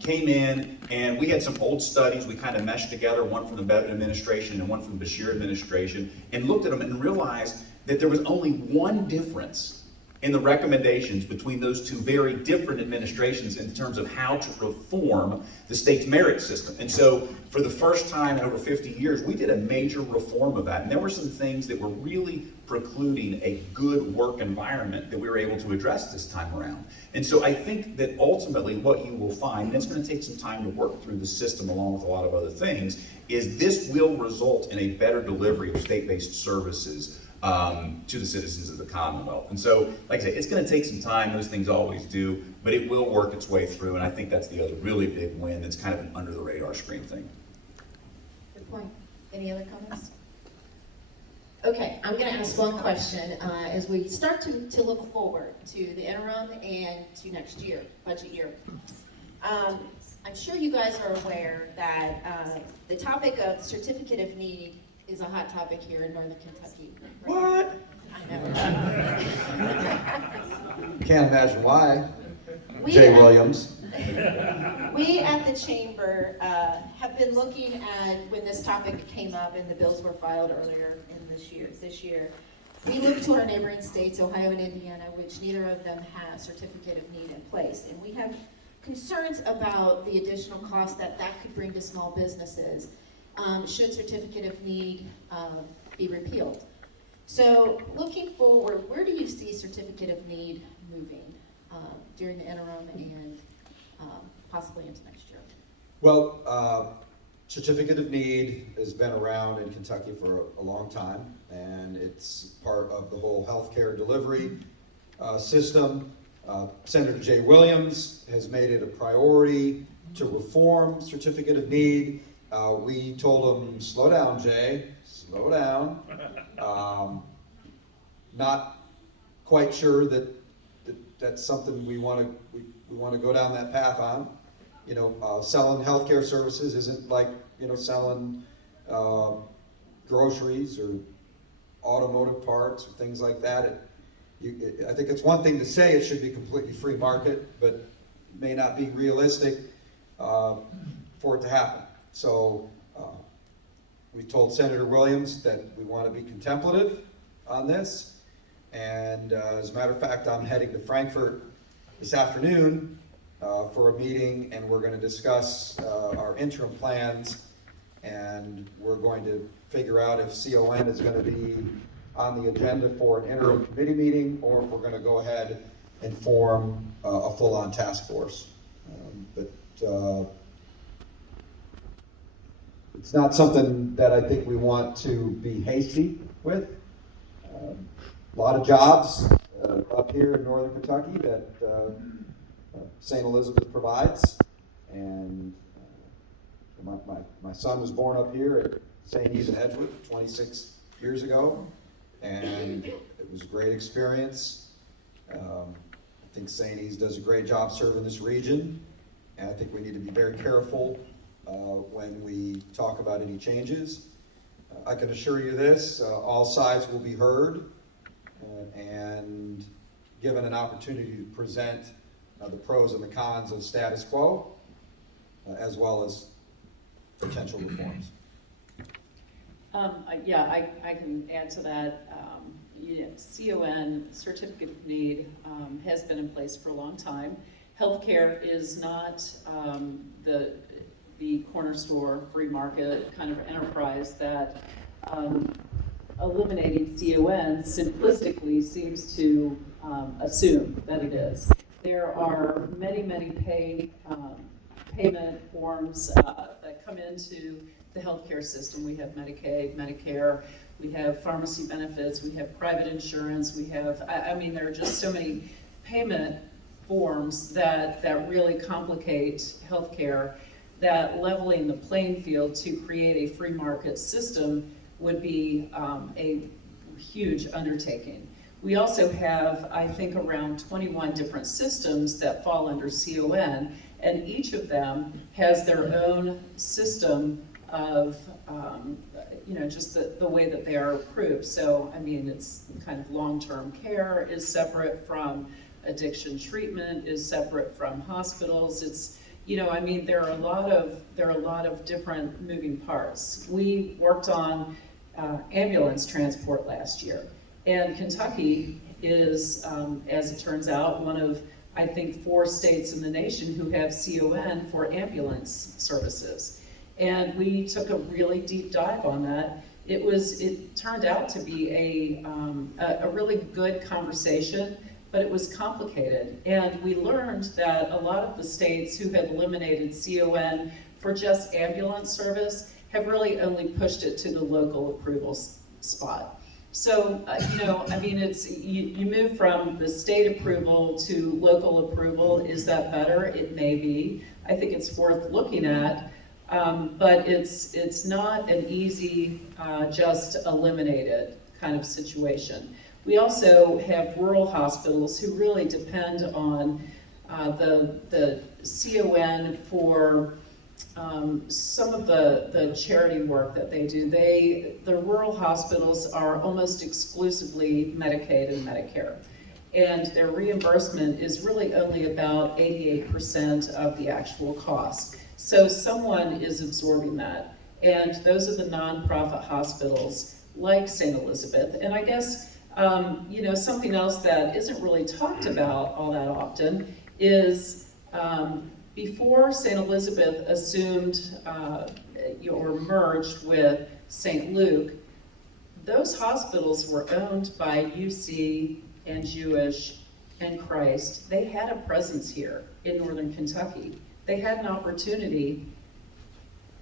came in, and we had some old studies we kind of meshed together, one from the Bevin administration and one from the Bashir administration, and looked at them and realized that there was only one difference in the recommendations between those two very different administrations in terms of how to reform the state's merit system. And so for the first time in over 50 years, we did a major reform of that. And there were some things that were really precluding a good work environment that we were able to address this time around. And so I think that ultimately what you will find, and it's going to take some time to work through the system along with a lot of other things, is this will result in a better delivery of state-based services to the citizens of the Commonwealth. And so, like I say, it's going to take some time, those things always do, but it will work its way through, and I think that's the other really big win that's kind of an under the radar screen thing. Good point. Any other comments? Okay, I'm going to ask one question as we start to look forward to the interim and to next year, budget year. I'm sure you guys are aware that the topic of certificate of need is a hot topic here in Northern Kentucky. Right? What? I know. Can't imagine why. We Jay at- Williams. We at the chamber have been looking at when this topic came up and the bills were filed earlier in this year. We looked to our neighboring states, Ohio and Indiana, which neither of them have certificate of need in place. And we have concerns about the additional cost that could bring to small businesses should certificate of need be repealed. So looking forward, where do you see certificate of need moving during the interim and possibly into next year? Well, certificate of need has been around in Kentucky for a long time, and it's part of the whole healthcare delivery system. Senator Jay Williams has made it a priority to reform certificate of need. We told him, slow down, Jay, slow down. Not quite sure that that's something we want to go down that path on. Selling healthcare services isn't like selling groceries or automotive parts or things like that. I think it's one thing to say it should be completely free market, but it may not be realistic for it to happen. So we told Senator Williams that we want to be contemplative on this. And as a matter of fact, I'm heading to Frankfurt this afternoon for a meeting, and we're going to discuss our interim plans, and we're going to figure out if CON is going to be on the agenda for an interim committee meeting, or if we're going to go ahead and form a full-on task force. It's not something that I think we want to be hasty with. A lot of jobs up here in Northern Kentucky that St. Elizabeth provides, and my son was born up here at St. E's in Edgewood 26 years ago, and it was a great experience. I think St. E's does a great job serving this region, and I think we need to be very careful when we talk about any changes. I can assure you this, all sides will be heard and given an opportunity to present the pros and the cons of status quo, as well as potential reforms. Yeah, I can add to that. CON, Certificate of Need, has been in place for a long time. Healthcare is not the corner store, free market kind of enterprise that eliminating CON simplistically seems to assume that it is. There are many payment forms that come into the healthcare system. We have Medicaid, Medicare, we have pharmacy benefits, we have private insurance, we have, I mean, there are just so many payment forms that really complicate healthcare, that leveling the playing field to create a free market system would be a huge undertaking. We also have, I think, around 21 different systems that fall under CON, and each of them has their own system of, just the way that they are approved. So, I mean, it's kind of long-term care is separate from addiction treatment, is separate from hospitals. It's, I mean, there are a lot of different moving parts. We worked on ambulance transport last year, and Kentucky is, as it turns out, one of, I think, 4 states in the nation who have CON for ambulance services. And we took a really deep dive on that. It turned out to be a really good conversation, but it was complicated. And we learned that a lot of the states who had eliminated CON for just ambulance service have really only pushed it to the local approval spot. So, I mean, it's, you move from the state approval to local approval. Is that better? It may be. I think it's worth looking at, but it's not an easy, just eliminate it kind of situation. We also have rural hospitals who really depend on the CON for some of the charity work that they do. The rural hospitals are almost exclusively Medicaid and Medicare, and their reimbursement is really only about 88% of the actual cost. So someone is absorbing that, and those are the nonprofit hospitals like St. Elizabeth. And I guess something else that isn't really talked about all that often is before St. Elizabeth assumed or merged with St. Luke, those hospitals were owned by UC and Jewish and Christ. They had a presence here in northern Kentucky. They had an opportunity,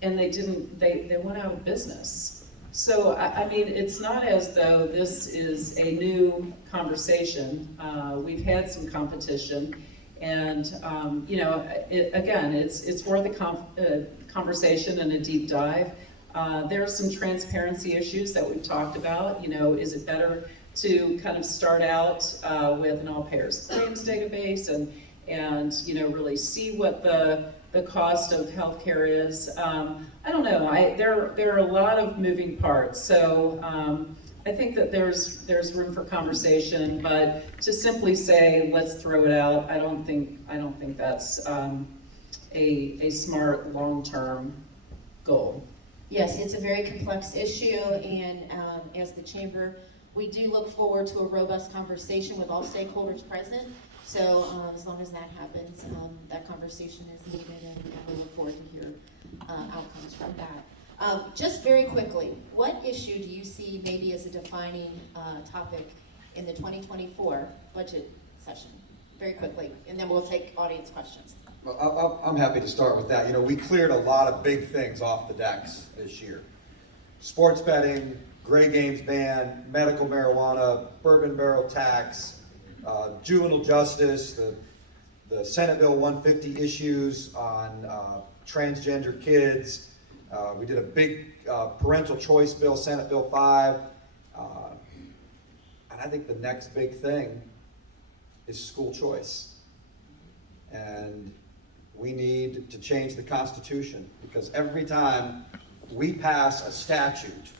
and they went out of business. So, I mean, it's not as though this is a new conversation. We've had some competition, and, again, it's worth a conversation and a deep dive. There are some transparency issues that we've talked about. Is it better to kind of start out with an all-payers claims database and really see what the cost of healthcare is? I don't know. There are a lot of moving parts. So I think that there's room for conversation, but to simply say let's throw it out, I don't think that's a smart long-term goal. Yes, it's a very complex issue, and as the chamber, we do look forward to a robust conversation with all stakeholders present. So as long as that happens, that conversation is needed, and we look forward to hear outcomes from that. Just very quickly, what issue do you see maybe as a defining topic in the 2024 budget session? Very quickly, and then we'll take audience questions. Well, I'm happy to start with that. We cleared a lot of big things off the decks this year. Sports betting, gray games ban, medical marijuana, bourbon barrel tax, juvenile justice, the Senate Bill 150 issues on transgender kids. We did a big parental choice bill, Senate Bill 5. And I think the next big thing is school choice. And we need to change the Constitution, because every time we pass a statute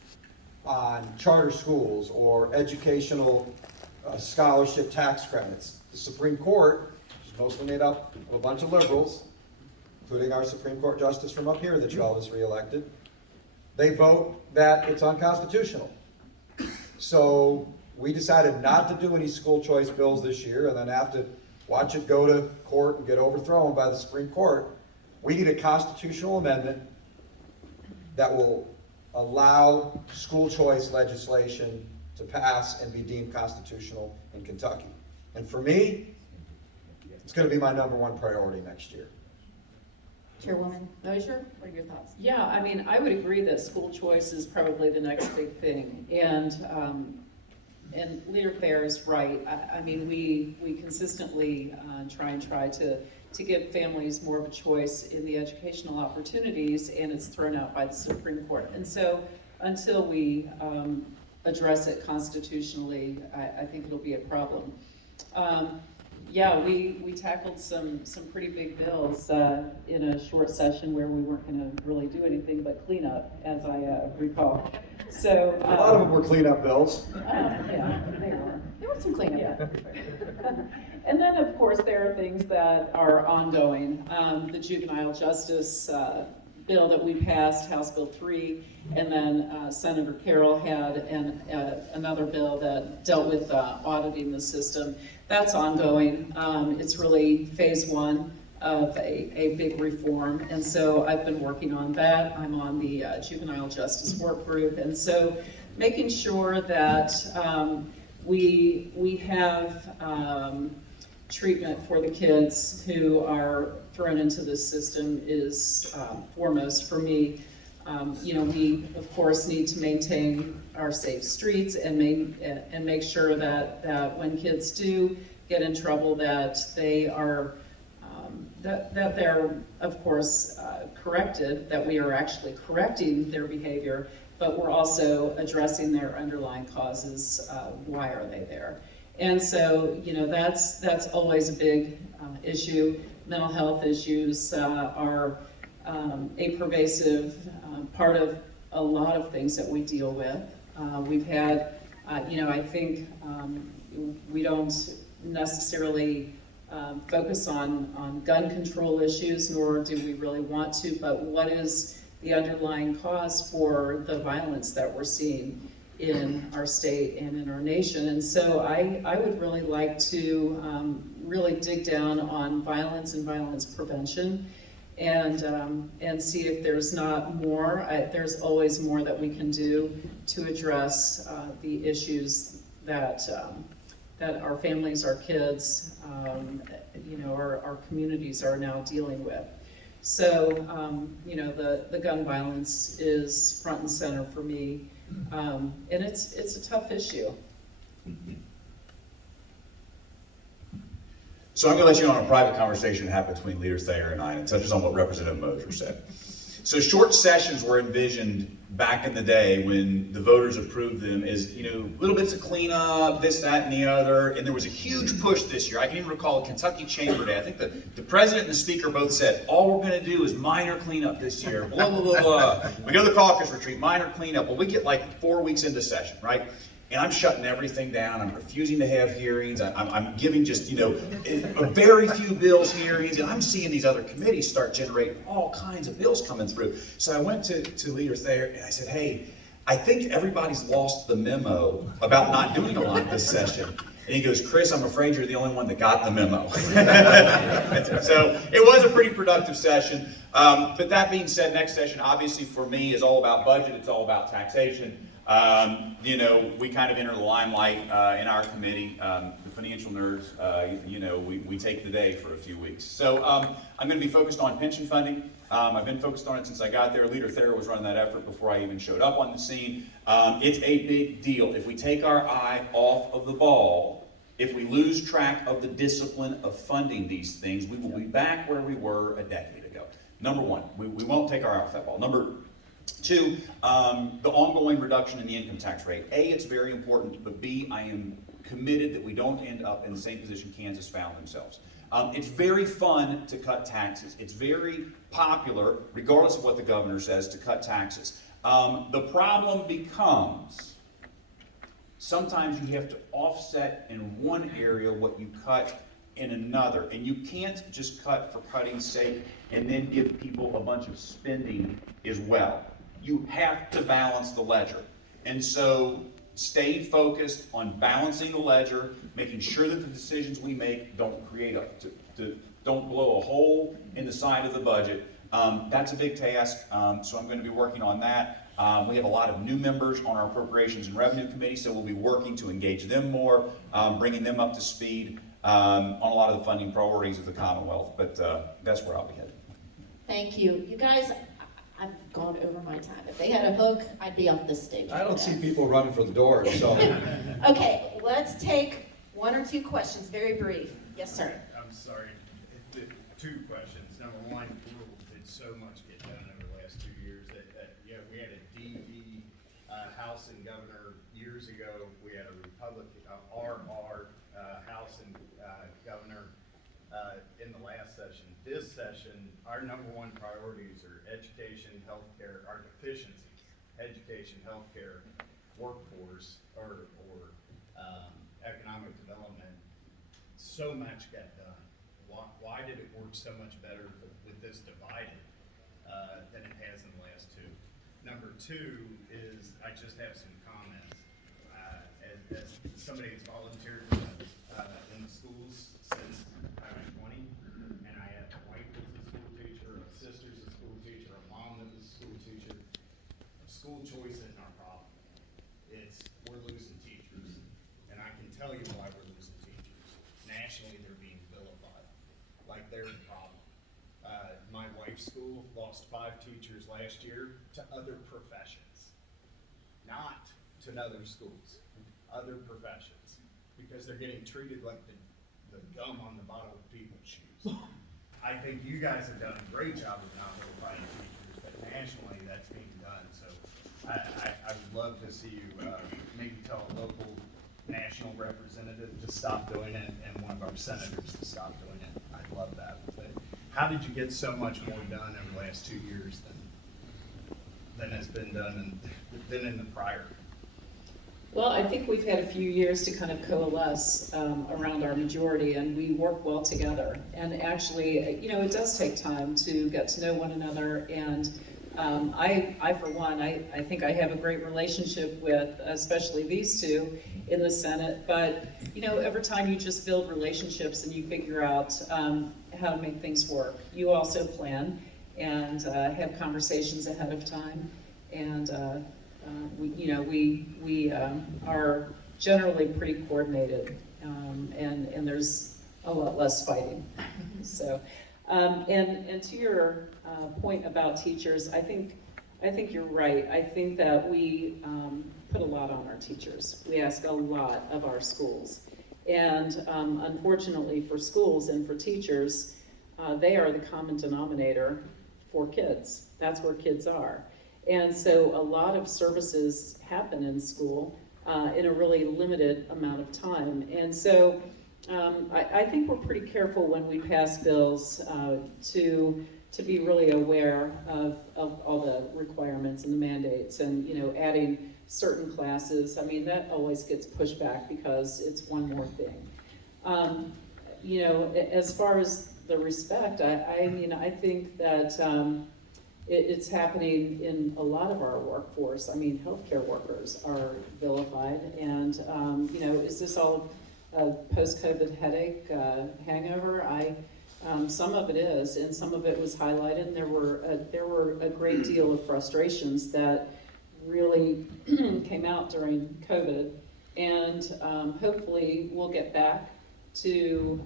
on charter schools or educational scholarship tax credits, the Supreme Court, which is mostly made up of a bunch of liberals, including our Supreme Court justice from up here that you all just reelected, they vote that it's unconstitutional. So we decided not to do any school choice bills this year and then have to watch it go to court and get overthrown by the Supreme Court. We need a constitutional amendment that will allow school choice legislation to pass and be deemed constitutional in Kentucky. And for me, it's going to be my #1 priority next year. Chairwoman Mosher, what are your thoughts? Yeah, I mean, I would agree that school choice is probably the next big thing. And Leader Thayer is right. I mean, we consistently try to give families more of a choice in the educational opportunities, and it's thrown out by the Supreme Court. And so until we address it constitutionally, I think it'll be a problem. Yeah, we tackled some pretty big bills in a short session where we weren't going to really do anything but clean up, as I recall. So A lot of them were cleanup bills. yeah, they were. There was some cleanup. Yeah. And then, of course, there are things that are ongoing. The juvenile justice bill that we passed, House Bill 3, and then Senator Carroll had another bill that dealt with auditing the system. That's ongoing. It's really phase 1 of a big reform, and so I've been working on that. I'm on the juvenile justice work group, and so making sure that we have treatment for the kids who are thrown into this system is foremost for me. You know, we of course need to maintain our safe streets and make sure that when kids do get in trouble, that they are that they're of course corrected, that we are actually correcting their behavior, but we're also addressing their underlying causes. Why are they there? And so, you know, that's always a big issue. Mental health issues are a pervasive part of a lot of things that we deal with. We've had, you know, I think we don't necessarily focus on gun control issues, nor do we really want to, but what is the underlying cause for the violence that we're seeing in our state and in our nation? And so I would really like to really dig down on violence and violence prevention, and see if there's not more. There's always more that we can do to address the issues that our families, our kids, you know, our communities are now dealing with. So, you know, the gun violence is front and center for me, and it's a tough issue. So I'm going to let you know on a private conversation that happened between Leader Thayer and I, and it touches on what Representative Moser said. So short sessions were envisioned back in the day when the voters approved them as, you know, little bits of cleanup, this, that, and the other. And there was a huge push this year. I can even recall a Kentucky Chamber Day. I think the president and the speaker both said, all we're going to do is minor cleanup this year. Blah, blah, blah, blah. We go to the caucus retreat, minor cleanup. Well, we get like 4 weeks into session, right? And I'm shutting everything down. I'm refusing to have hearings. I'm giving just, you know, a very few bills hearings. And I'm seeing these other committees start generating all kinds of bills coming through. So I went to Leader Thayer and I said, hey, I think everybody's lost the memo about not doing a lot this session. And he goes, Chris, I'm afraid you're the only one that got the memo. So it was a pretty productive session. But that being said, next session obviously for me is all about budget. It's all about taxation. You know, we kind of enter the limelight in our committee. The financial nerds, you know, we take the day for a few weeks. So I'm going to be focused on pension funding. I've been focused on it since I got there. Leader Thayer was running that effort before I even showed up on the scene. It's a big deal. If we take our eye off of the ball, if we lose track of the discipline of funding these things, we will be back where we were a decade ago. Number one, we won't take our eye off that ball. Number two, the ongoing reduction in the income tax rate. A, it's very important, but B, I am committed that we don't end up in the same position Kansas found themselves. It's very fun to cut taxes. It's very popular, regardless of what the governor says, to cut taxes. The problem becomes sometimes you have to offset in one area what you cut in another. And you can't just cut for cutting's sake and then give people a bunch of spending as well. you have to balance the ledger. And so staying focused on balancing the ledger, making sure that the decisions we make don't create don't blow a hole in the side of the budget. That's a big task, so I'm going to be working on that. We have a lot of new members on our Appropriations and Revenue Committee, so we'll be working to engage them more, bringing them up to speed on a lot of the funding priorities of the Commonwealth, but that's where I'll be headed. Thank you. You guys, I've gone over my time. If they had a hook, I'd be off this stage. I don't right see now. people running for the doors, so. Okay, let's take one or two questions, very brief. Yes, sir. I'm sorry, two questions. Number one, did so much get done over the last 2 years that yeah, we had a DD House and Governor years ago. We had a Republican, RR House and Governor in the last session. This session, our number one priorities are education, healthcare, our deficiencies, education, healthcare, workforce, or economic development. So much got done. Why did it work so much better with this divided than it has in the last two? Number two is, I just have some comments. As somebody that's volunteered in the schools since I was 20, and I had a wife that's a school teacher, a sister's a school teacher, a mom that was a school teacher. School choice isn't our problem. We're losing teachers, and I can tell you why we're losing teachers. Nationally, they're being vilified, like they're the problem. My wife's school lost 5 teachers last year to other professions, not to other schools, other professions, because they're getting treated like the gum on the bottom of people's shoes. I think you guys have done a great job of not vilifying teachers, but nationally that's being done. So I would love to see you maybe tell a local national representative to stop doing it and one of our senators to stop doing it. I'd love that. But how did you get so much more done over the last 2 years than has been done than in the prior? Well, I think we've had a few years to kind of coalesce around our majority, and we work well together. And actually, you know, it does take time to get to know one another. And I for one, I think I have a great relationship with, especially these two in the Senate. But, you know, every time you just build relationships and you figure out how to make things work, you also plan and have conversations ahead of time. And we are generally pretty coordinated, and there's a lot less fighting. So, and to your point about teachers, I think you're right. I think that we put a lot on our teachers. We ask a lot of our schools, and unfortunately for schools and for teachers, they are the common denominator for kids. That's where kids are. And so a lot of services happen in school in a really limited amount of time. And so I think we're pretty careful when we pass bills to be really aware of all the requirements and the mandates, and, you know, adding certain classes. I mean, that always gets pushed back because it's one more thing. You know, as far as the respect, I mean, I think that it's happening in a lot of our workforce. I mean, healthcare workers are vilified, and you know, is this all a post-COVID headache, hangover? Some of it is, and some of it was highlighted. And there were a great deal of frustrations that really came out during COVID, and hopefully we'll get back to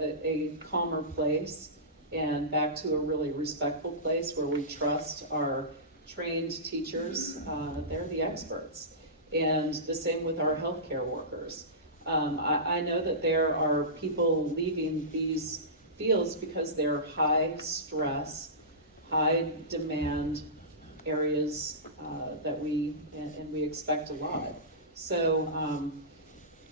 a calmer place and back to a really respectful place where we trust our trained teachers. They're the experts. And the same with our healthcare workers. I know that there are people leaving these fields because they're high stress, high demand areas that we expect a lot. So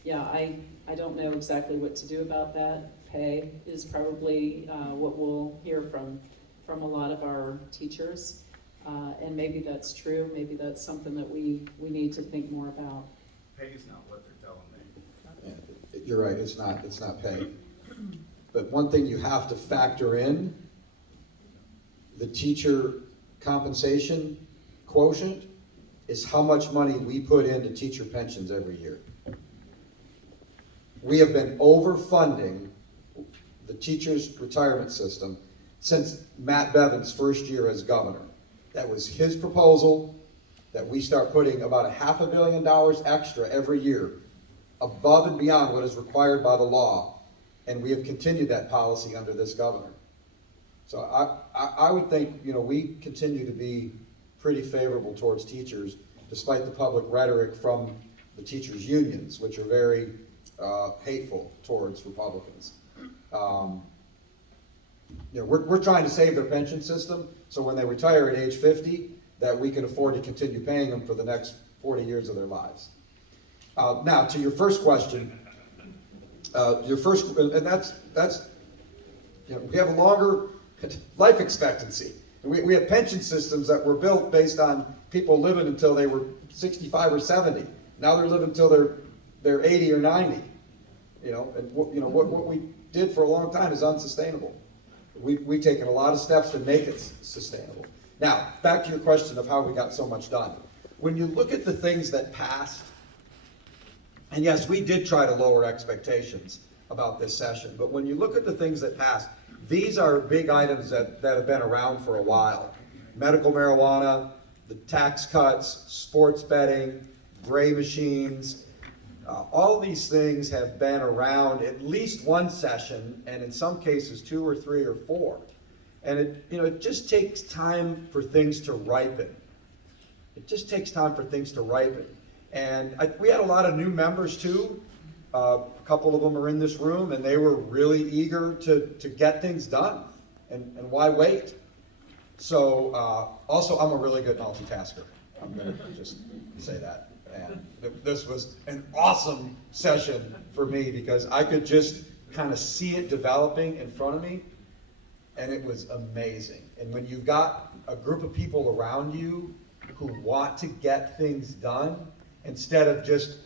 yeah, I don't know exactly what to do about that. Pay is probably what we'll hear from a lot of our teachers, and maybe that's true. Maybe that's something that we need to think more about. Pay is not what they're telling me. Yeah, you're right, it's not pay. But one thing you have to factor in, the teacher compensation quotient is how much money we put into teacher pensions every year. We have been overfunding the teachers' retirement system since Matt Bevin's first year as governor. That was his proposal, that we start putting about $500 million extra every year, above and beyond what is required by the law, and we have continued that policy under this governor. So I would think, we continue to be pretty favorable towards teachers, despite the public rhetoric from the teachers' unions, which are very hateful towards Republicans. We're trying to save their pension system, so when they retire at age 50, that we can afford to continue paying them for the next 40 years of their lives. Now, to your first question, and that's we have a longer life expectancy. We have pension systems that were built based on people living until they were 65 or 70. Now they're living until they're 80 or 90. And what we did for a long time is unsustainable. We've taken a lot of steps to make it sustainable. Now, back to your question of how we got so much done. When you look at the things that passed, and yes, we did try to lower expectations about this session, but when you look at the things that passed, these are big items that have been around for a while. Medical marijuana, the tax cuts, sports betting, gray machines, all these things have been around at least one session, and in some cases 2 or 3 or 4. And it just takes time for things to ripen. It just takes time for things to ripen. And we had a lot of new members too. A couple of them are in this room, and they were really eager to get things done. And why wait? So also, I'm a really good multitasker. I'm going to just say that. And this was an awesome session for me because I could just kind of see it developing in front of me, and it was amazing. And when you've got a group of people around you who want to get things done, instead of just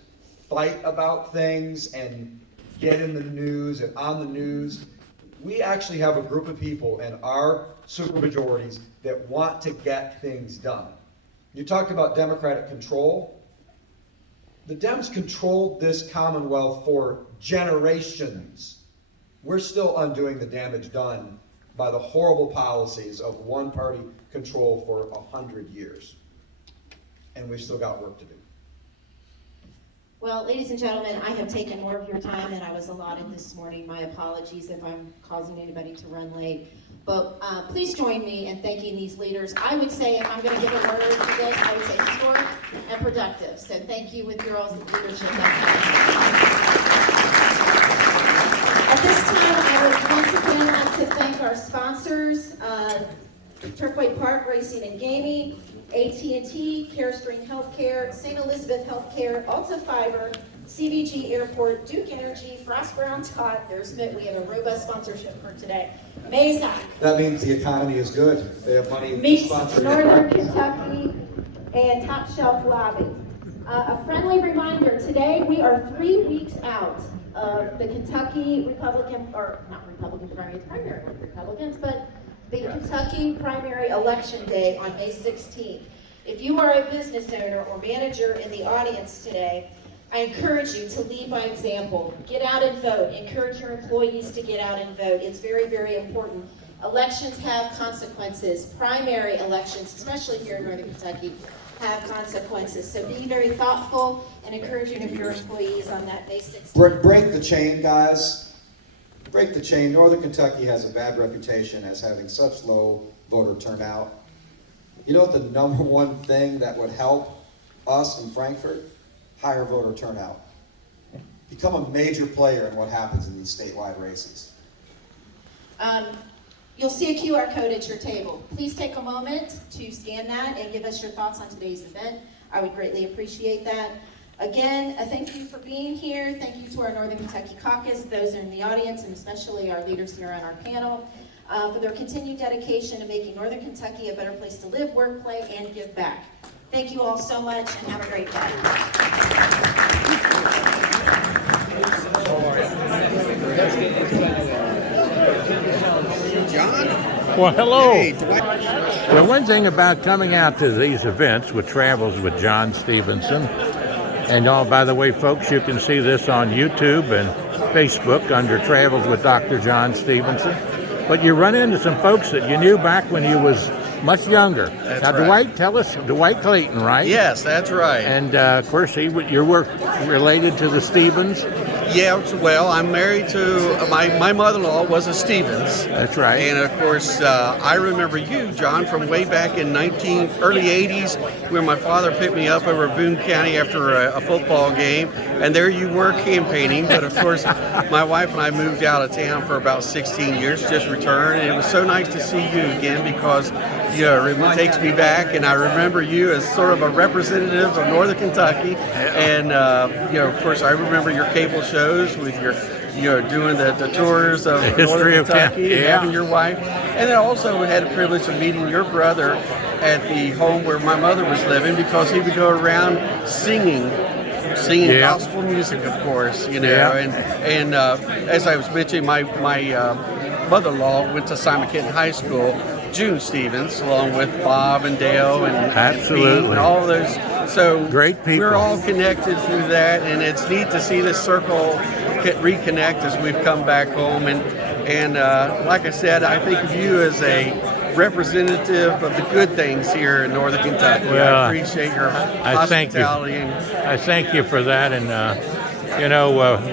fight about things and get in the news and on the news, we actually have a group of people in our supermajorities that want to get things done. You talked about Democratic control. The Dems controlled this Commonwealth for generations. We're still undoing the damage done by the horrible policies of one-party control for 100 years. And we've still got work to do. Well, ladies and gentlemen, I have taken more of your time than I was allotted this morning. My apologies if I'm causing anybody to run late. But please join me in thanking these leaders. I would say, if I'm going to give a word for this, I would say historic and productive. So thank you with your all's leadership. At this time, I would once again like to thank our sponsors, Turfway Park Racing and Gaming, AT&T, Carestream Healthcare, St. Elizabeth Healthcare, Alta Fiber, CVG Airport, Duke Energy, Frost Brown Todd. There's Mitt. We have a robust sponsorship for today. Mesa. That means the economy is good. They have money to Meets sponsor Northern Kentucky and Top Shelf Lobby. A friendly reminder, today we are 3 weeks out of the Kentucky Republican, or not Republican primary, it's primary with Republicans, but the Kentucky primary election day on May 16th. If you are a business owner or manager in the audience today, I encourage you to lead by example. Get out and vote. Encourage your employees to get out and vote. It's very, very important. Elections have consequences. Primary elections, especially here in Northern Kentucky, have consequences. So be very thoughtful and encouraging of your employees on that May 16th. Break the chain, guys. Break the chain. Northern Kentucky has a bad reputation as having such low voter turnout. You know what the number one thing that would help us in Frankfort? Higher voter turnout. Become a major player in what happens in these statewide races. You'll see a QR code at your table. Please take a moment to scan that and give us your thoughts on today's event. I would greatly appreciate that. Again, a thank you for being here. Thank you to our Northern Kentucky Caucus, those in the audience, and especially our leaders here on our panel, for their continued dedication to making Northern Kentucky a better place to live, work, play, and give back. Thank you all so much, and have a great day. John? Well, hello. Hey, Dwight. Well, one thing about coming out to these events with Travels with John Stephenson, and by the way, folks, you can see this on YouTube and Facebook under Travels with Dr. John Stephenson. But you run into some folks that you knew back when you was much younger. That's now, right. Dwight, tell us, Dwight Clayton, right? Yes, that's right. And of course, your work related to the Stephens. Yeah, well, I'm married to my mother-in-law was a Stevens. That's right. And of course, I remember you, John, from way back in early 80s, when my father picked me up over Boone County after a football game, and there you were campaigning. But of course, my wife and I moved out of town for about 16 years, just returned, and it was so nice to see you again because it takes me back, and I remember you as sort of a representative of Northern Kentucky, and of course, I remember your cable shows with your, doing the tours of Northern Kentucky and having your wife, and then also we had the privilege of meeting your brother at the home where my mother was living because he would go around singing gospel music, of course, and as I was mentioning, my mother-in-law went to Simon Kenton High School. June Stevens, along with Bob and Dale and Pete and all of those. So great people. We're all connected through that, and it's neat to see this circle reconnect as we've come back home. And like I said, I think of you as a representative of the good things here in Northern Kentucky. Well, I appreciate your hospitality. I thank you for that. And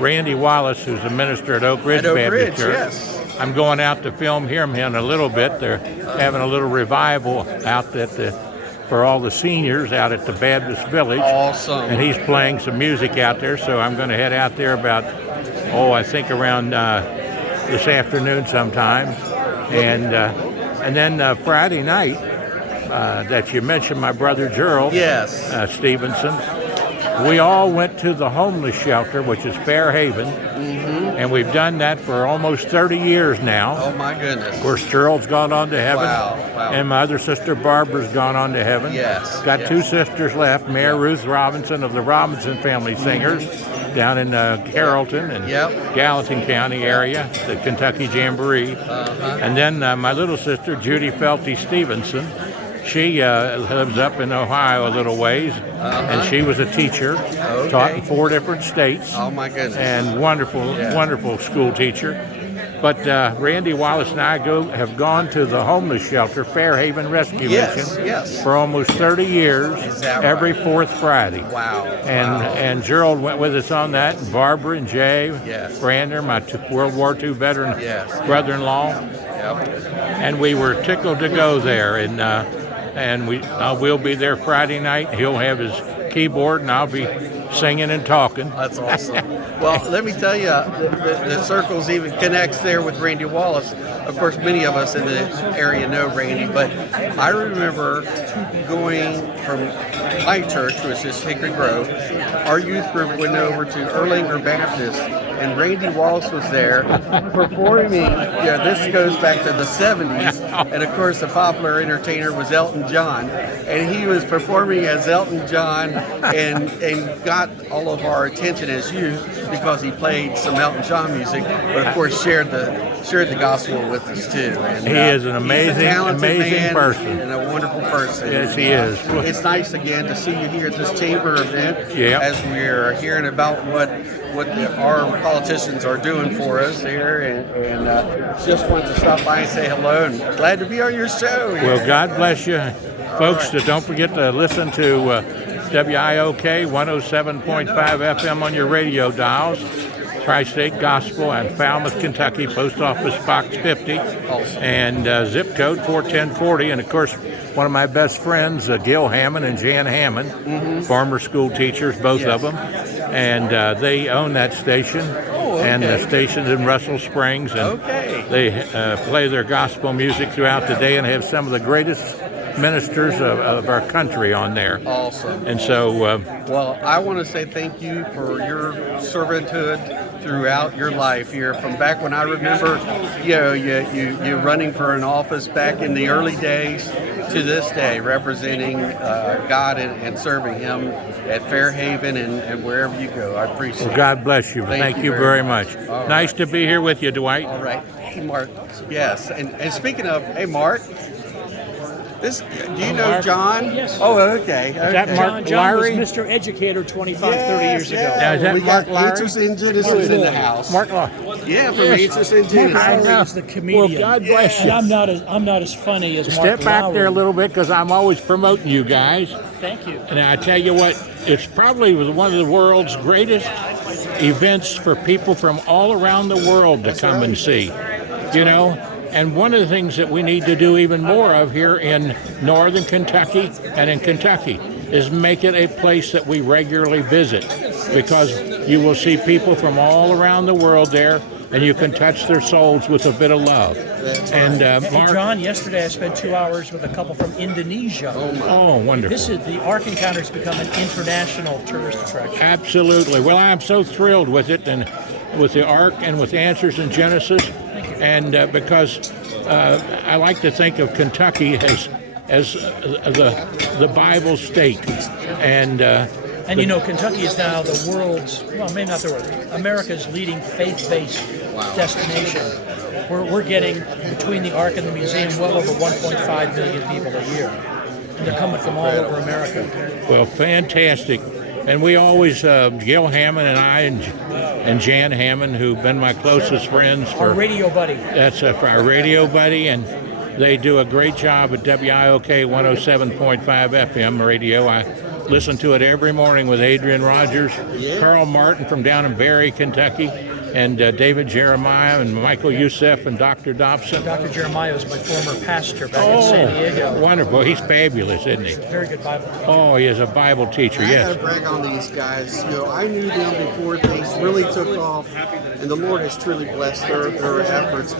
Randy Wallace, who's a minister at Oak Ridge Baptist Church. Yes. I'm going out to film him in a little bit. They're having a little revival out for all the seniors out at the Baptist Village. Awesome. And he's playing some music out there, so I'm going to head out there about, I think around this afternoon sometime. And then Friday night, that you mentioned, my brother Gerald Stephenson, we all went to the homeless shelter, which is Fairhaven, and we've done that for almost 30 years now. Oh, my goodness. Of course, Gerald's gone on to heaven, Wow. and my other sister Barbara's gone on to heaven. Yes. Got two sisters left, Mary Ruth Robinson of the Robinson Family Singers down in Carrollton and Gallatin County area, the Kentucky Jamboree. And then my little sister, Judy Felty Stephenson, she lives up in Ohio a little ways, and she was a teacher, taught in 4 different states. Oh, my goodness. And wonderful school teacher. But Randy Wallace and I have gone to the homeless shelter, Fairhaven Rescue Mission, for almost 30 years, every 4th Friday. Wow. And Gerald went with us on that, and Barbara and Jay, Brander, my World War II veteran brother-in-law. And we were tickled to go there, and we'll be there Friday night. He'll have his keyboard, and I'll be singing and talking. That's awesome. Well, let me tell you, the circles even connects there with Randy Wallace. Of course, many of us in the area know Randy, but I remember going from my church, which is Hickory Grove. Our youth group went over to Erlanger Baptist, and Randy Wallace was there performing. This goes back to the 70s, and of course, the popular entertainer was Elton John, and he was performing as Elton John, and got all of our attention as youth because he played some Elton John music, but of course shared the gospel with us too. And, he is an amazing man person and a wonderful person. Yes, he is. It's nice again to see you here at this chamber event as we're hearing about what our politicians are doing for us here, and just wanted to stop by and say hello, and glad to be on your show. Well, God bless you, folks. Don't forget to listen to WIOK 107.5 FM on your radio dials. Tri-State Gospel and Falmouth, Kentucky, Post Office Box 50, and zip code 41040. And of course, one of my best friends, Gil Hammond and Jan Hammond, former school teachers, both of them, and they own that station. And the station's in Russell Springs, and they play their gospel music throughout the day and have some of the greatest ministers of our country on there. Awesome. And so well, I want to say thank you for your servanthood throughout your life here, from back when I remember you running for an office back in the early days to this day, representing God and serving Him at Fairhaven and wherever you go. I appreciate it. Well, God bless you. Thank you very much. Nice to be here with you, Dwight. All right. Hey, Mark. Yes. And speaking of, hey, Mark, This, do you know John? Yes. Oh, okay. Is that okay. Mark John was Larry? Mr. Educator 25, 30 years ago. Now, is that we Mark got Larry? Answers in Genesis in the house. Mark Larry. Yeah, from Yes. Answers in Mark Genesis. Lowry know. is the comedian. Well, God bless you. I'm not as funny as Mark Step back Lowry. there a little bit because I'm always promoting you guys. Thank you. And I tell you what, it's probably one of the world's greatest events for people from all around the world to come and see. You know, and one of the things that we need to do even more of here in northern Kentucky and in Kentucky is make it a place that we regularly visit, because you will see people from all around the world there, and you can touch their souls with a bit of love. And Hey, Mark, John, yesterday I spent 2 hours with a couple from Indonesia. oh, wonderful. This is the Ark Encounter has become an international tourist attraction. Absolutely. Well, I'm so thrilled with it, and with the Ark and with Answers in Genesis, and because I like to think of Kentucky as the Bible state, and And you know, Kentucky is now the world's, well, maybe not the world, America's leading faith-based destination. We're getting, between the Ark and the museum, well over 1.5 million people a year. And they're coming from all over America. well, fantastic. And we always, Gil Hammond and I and Jan Hammond, who've been my closest friends Our for radio buddy. that's for our radio buddy, and they do a great job at WIOK 107.5 FM radio. I listen to it every morning with Adrian Rogers, Carl Martin from down in Barry, Kentucky, and David Jeremiah and Michael Youssef and Dr. Dobson. Dr. Jeremiah is my former pastor back in San Diego. Wonderful. He's fabulous, isn't he? Very good Bible teacher. Oh, he is a Bible teacher, I yes. gotta brag on these guys. You know, I knew them before things really took off, and the Lord has truly blessed their efforts.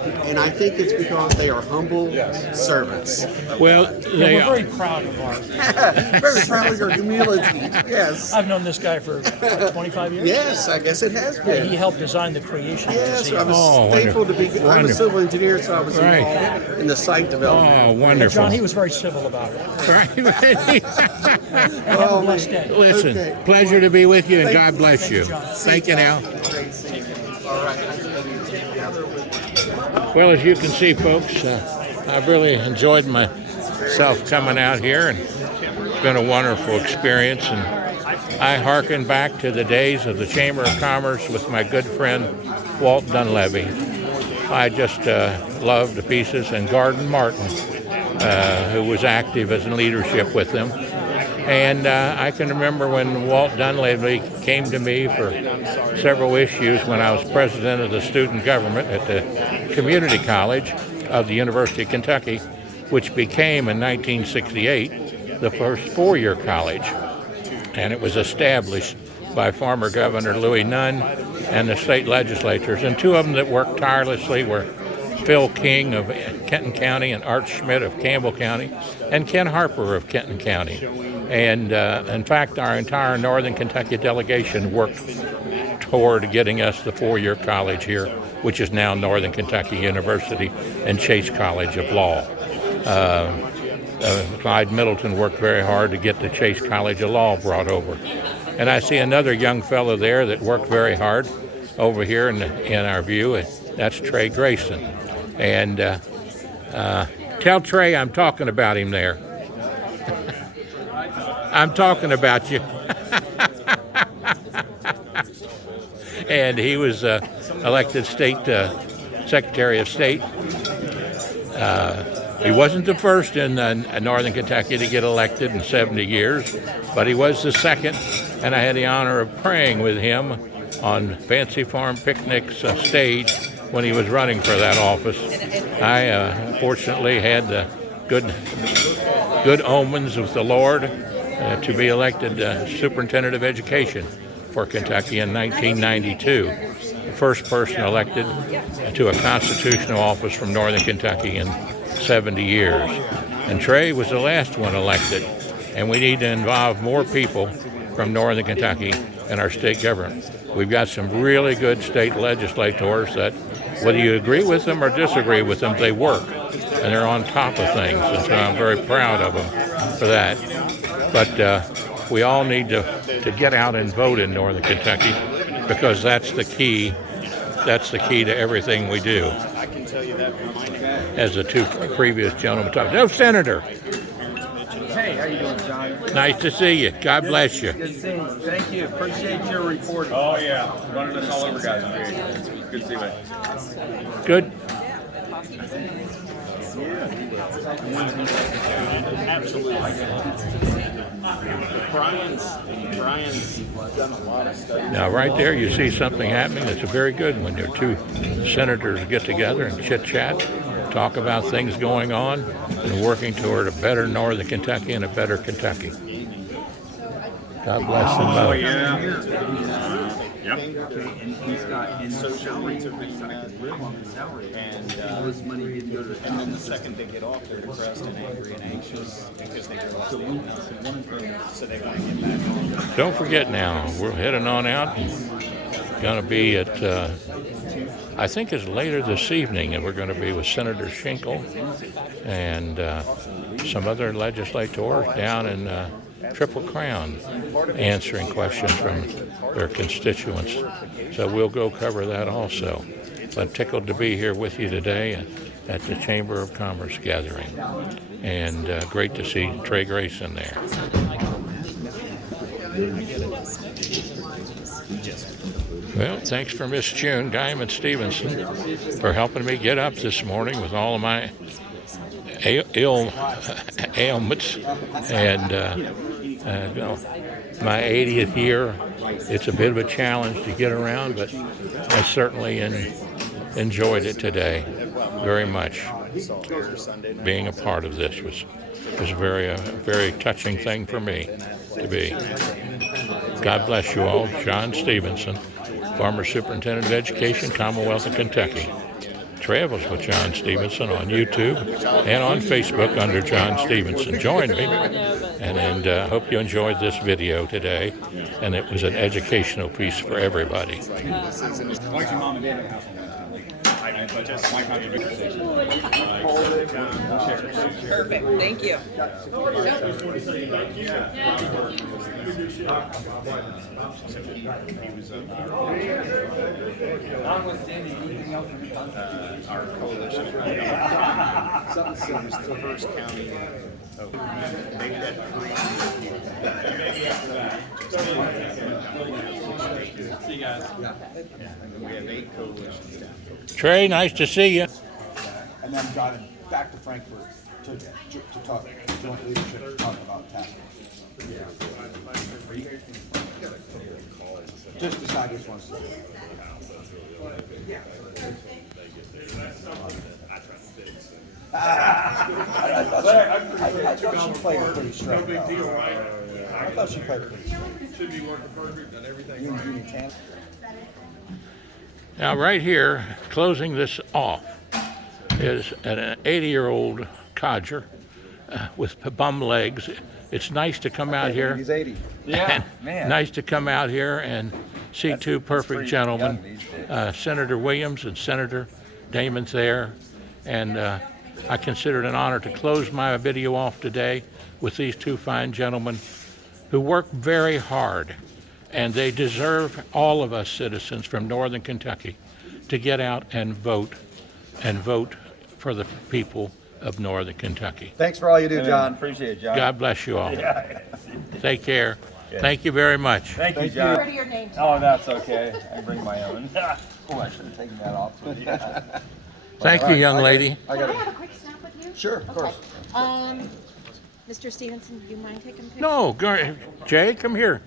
And I think it's because they are humble servants. Well, they We're very proud of ours. Very proud of your humility. Yes. I've known this guy for 25 years. Yes, I guess it has He been. helped design the creation Yes, museum. I was Oh, thankful to be. I'm a wonderful. civil engineer, so I was Right. involved in the site Oh, development. wonderful. John, he was very civil about it. Right. And have a blessed day. Listen, Okay. pleasure to be with you, and Thank God bless Thank you, you. John. Thank you now. All right. Well, as you can see, folks, I've really enjoyed myself coming out here, and it's been a wonderful experience. And I hearken back to the days of the Chamber of Commerce with my good friend Walt Dunleavy. I just loved to pieces, and Gordon Martin, who was active as in leadership with them. And I can remember when Walt Dunleavy came to me for several issues when I was president of the student government at the Community College of the University of Kentucky, which became in 1968 the first four-year college. And it was established by former Governor Louis Nunn and the state legislators. And two of them that worked tirelessly were Phil King of Kenton County and Art Schmidt of Campbell County and Ken Harper of Kenton County. And in fact, our entire Northern Kentucky delegation worked toward getting us the four-year college here, which is now Northern Kentucky University and Chase College of Law. Clyde Middleton worked very hard to get the Chase College of Law brought over. And I see another young fellow there that worked very hard over here in our view, and that's Trey Grayson. And tell Trey I'm talking about him there. I'm talking about you. And he was elected state Secretary of State. He wasn't the first in Northern Kentucky to get elected in 70 years, but he was the second, and I had the honor of praying with him on Fancy Farm Picnic's stage when he was running for that office. I fortunately had the good omens with the Lord to be elected Superintendent of Education for Kentucky in 1992, the first person elected to a constitutional office from Northern Kentucky in 70 years. And Trey was the last one elected, and we need to involve more people from Northern Kentucky in our state government. We've got some really good state legislators that, whether you agree with them or disagree with them, they work, and they're on top of things, and so I'm very proud of them for that. But we all need to get out and vote in Northern Kentucky, because that's the key to everything we do. tell you that from my name. as the two previous gentlemen talked. No, Senator. Hey, how you doing, John? Nice to see you. God bless you. Good seeing you. Thank you. Appreciate your reporting. Oh yeah, running us all over, guys. It's good to see you. Good. Absolutely. Brian's done a lot of stuff. Now, right there, you see something happening that's very good when your two senators get together and chit-chat, talk about things going on, and working toward a better Northern Kentucky and a better Kentucky. God bless them both. Oh yeah. Yep. And he's got in salary to live on his salary, and all this money didn't go to the. And then the second they get off, they're depressed and angry and anxious because they realize they have nothing. So they want to get back home. Don't forget now, we're heading on out. Going to be at, I think it's later this evening, and we're going to be with Senator Schenkel and some other legislators down in Triple Crown answering questions from their constituents. So we'll go cover that also. But tickled to be here with you today at the Chamber of Commerce gathering. And great to see Trey Grayson there. Well, thanks for Miss June Diamond Stephenson for helping me get up this morning with all of my ailments and my 80th year. It's a bit of a challenge to get around, but I certainly enjoyed it today very much. Being a part of this was a very touching thing for me to be. God bless you all. John Stephenson, former Superintendent of Education, Commonwealth of Kentucky. Travels with John Stephenson on YouTube and on Facebook under John Stephenson. Join me, and hope you enjoyed this video today, and it was an educational piece for everybody. Perfect, thank you. Our coalition. It was the first county. They've got See you guys. We have 8 coalitions down here. Trey, nice to see you. And then got him back to Frankfurt to talk joint leadership, to talk about task forces. Just decide which ones to do. I thought she played it pretty straight. No big deal, right? I thought she played it pretty straight. Should be working perfect and everything. Now, right here, closing this off, is an 80-year-old codger with bum legs. It's nice to come out here. He's 80. Yeah, man. Nice to come out here and see two perfect gentlemen, Senator Williams and Senator Damon Thayer. And I consider it an honor to close my video off today with these two fine gentlemen who work very hard. And they deserve, all of us citizens from Northern Kentucky, to get out and vote for the people of Northern Kentucky. Thanks for all you do, John. Appreciate it, John. God bless you all. Take care. Thank you very much. Thank you, John. Refer to your name. Oh, that's okay. I bring my own. Oh, I should have taken that off. Thank you, young lady. Can I have a quick snap with you? Sure, of course. Mr. Stephenson, do you mind taking pictures? No, go ahead. Jay, come here.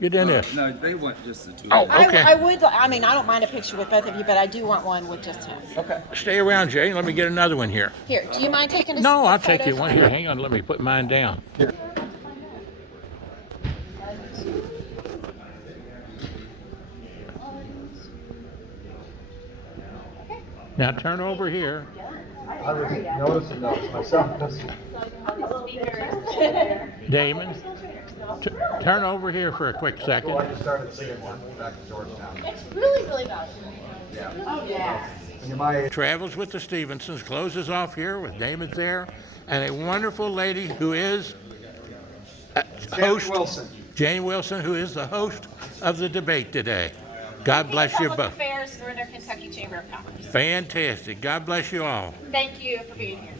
Get in this. No, they want just the two. Oh, okay. I don't mind a picture with both of you, but I do want one with just him. Okay. Stay around, Jay. Let me get another one here. Here, do you mind taking a No, I'll photo? take you one here. Hang on, let me put mine down. Here. Now turn over here. I was noticing those myself. Damon, turn over here for a quick second. I just started seeing one back in Georgetown. It's really, really bad. Yeah. Oh, yes. When you're my age, Travels with the Stephensons, closes off here with Damon there, and a wonderful lady who is host, Wilson. Jane Wilson, who is the host of the debate today. God bless you both. Affairs, Northern Kentucky Chamber of Commerce. Fantastic. God bless you all. Thank you for being here.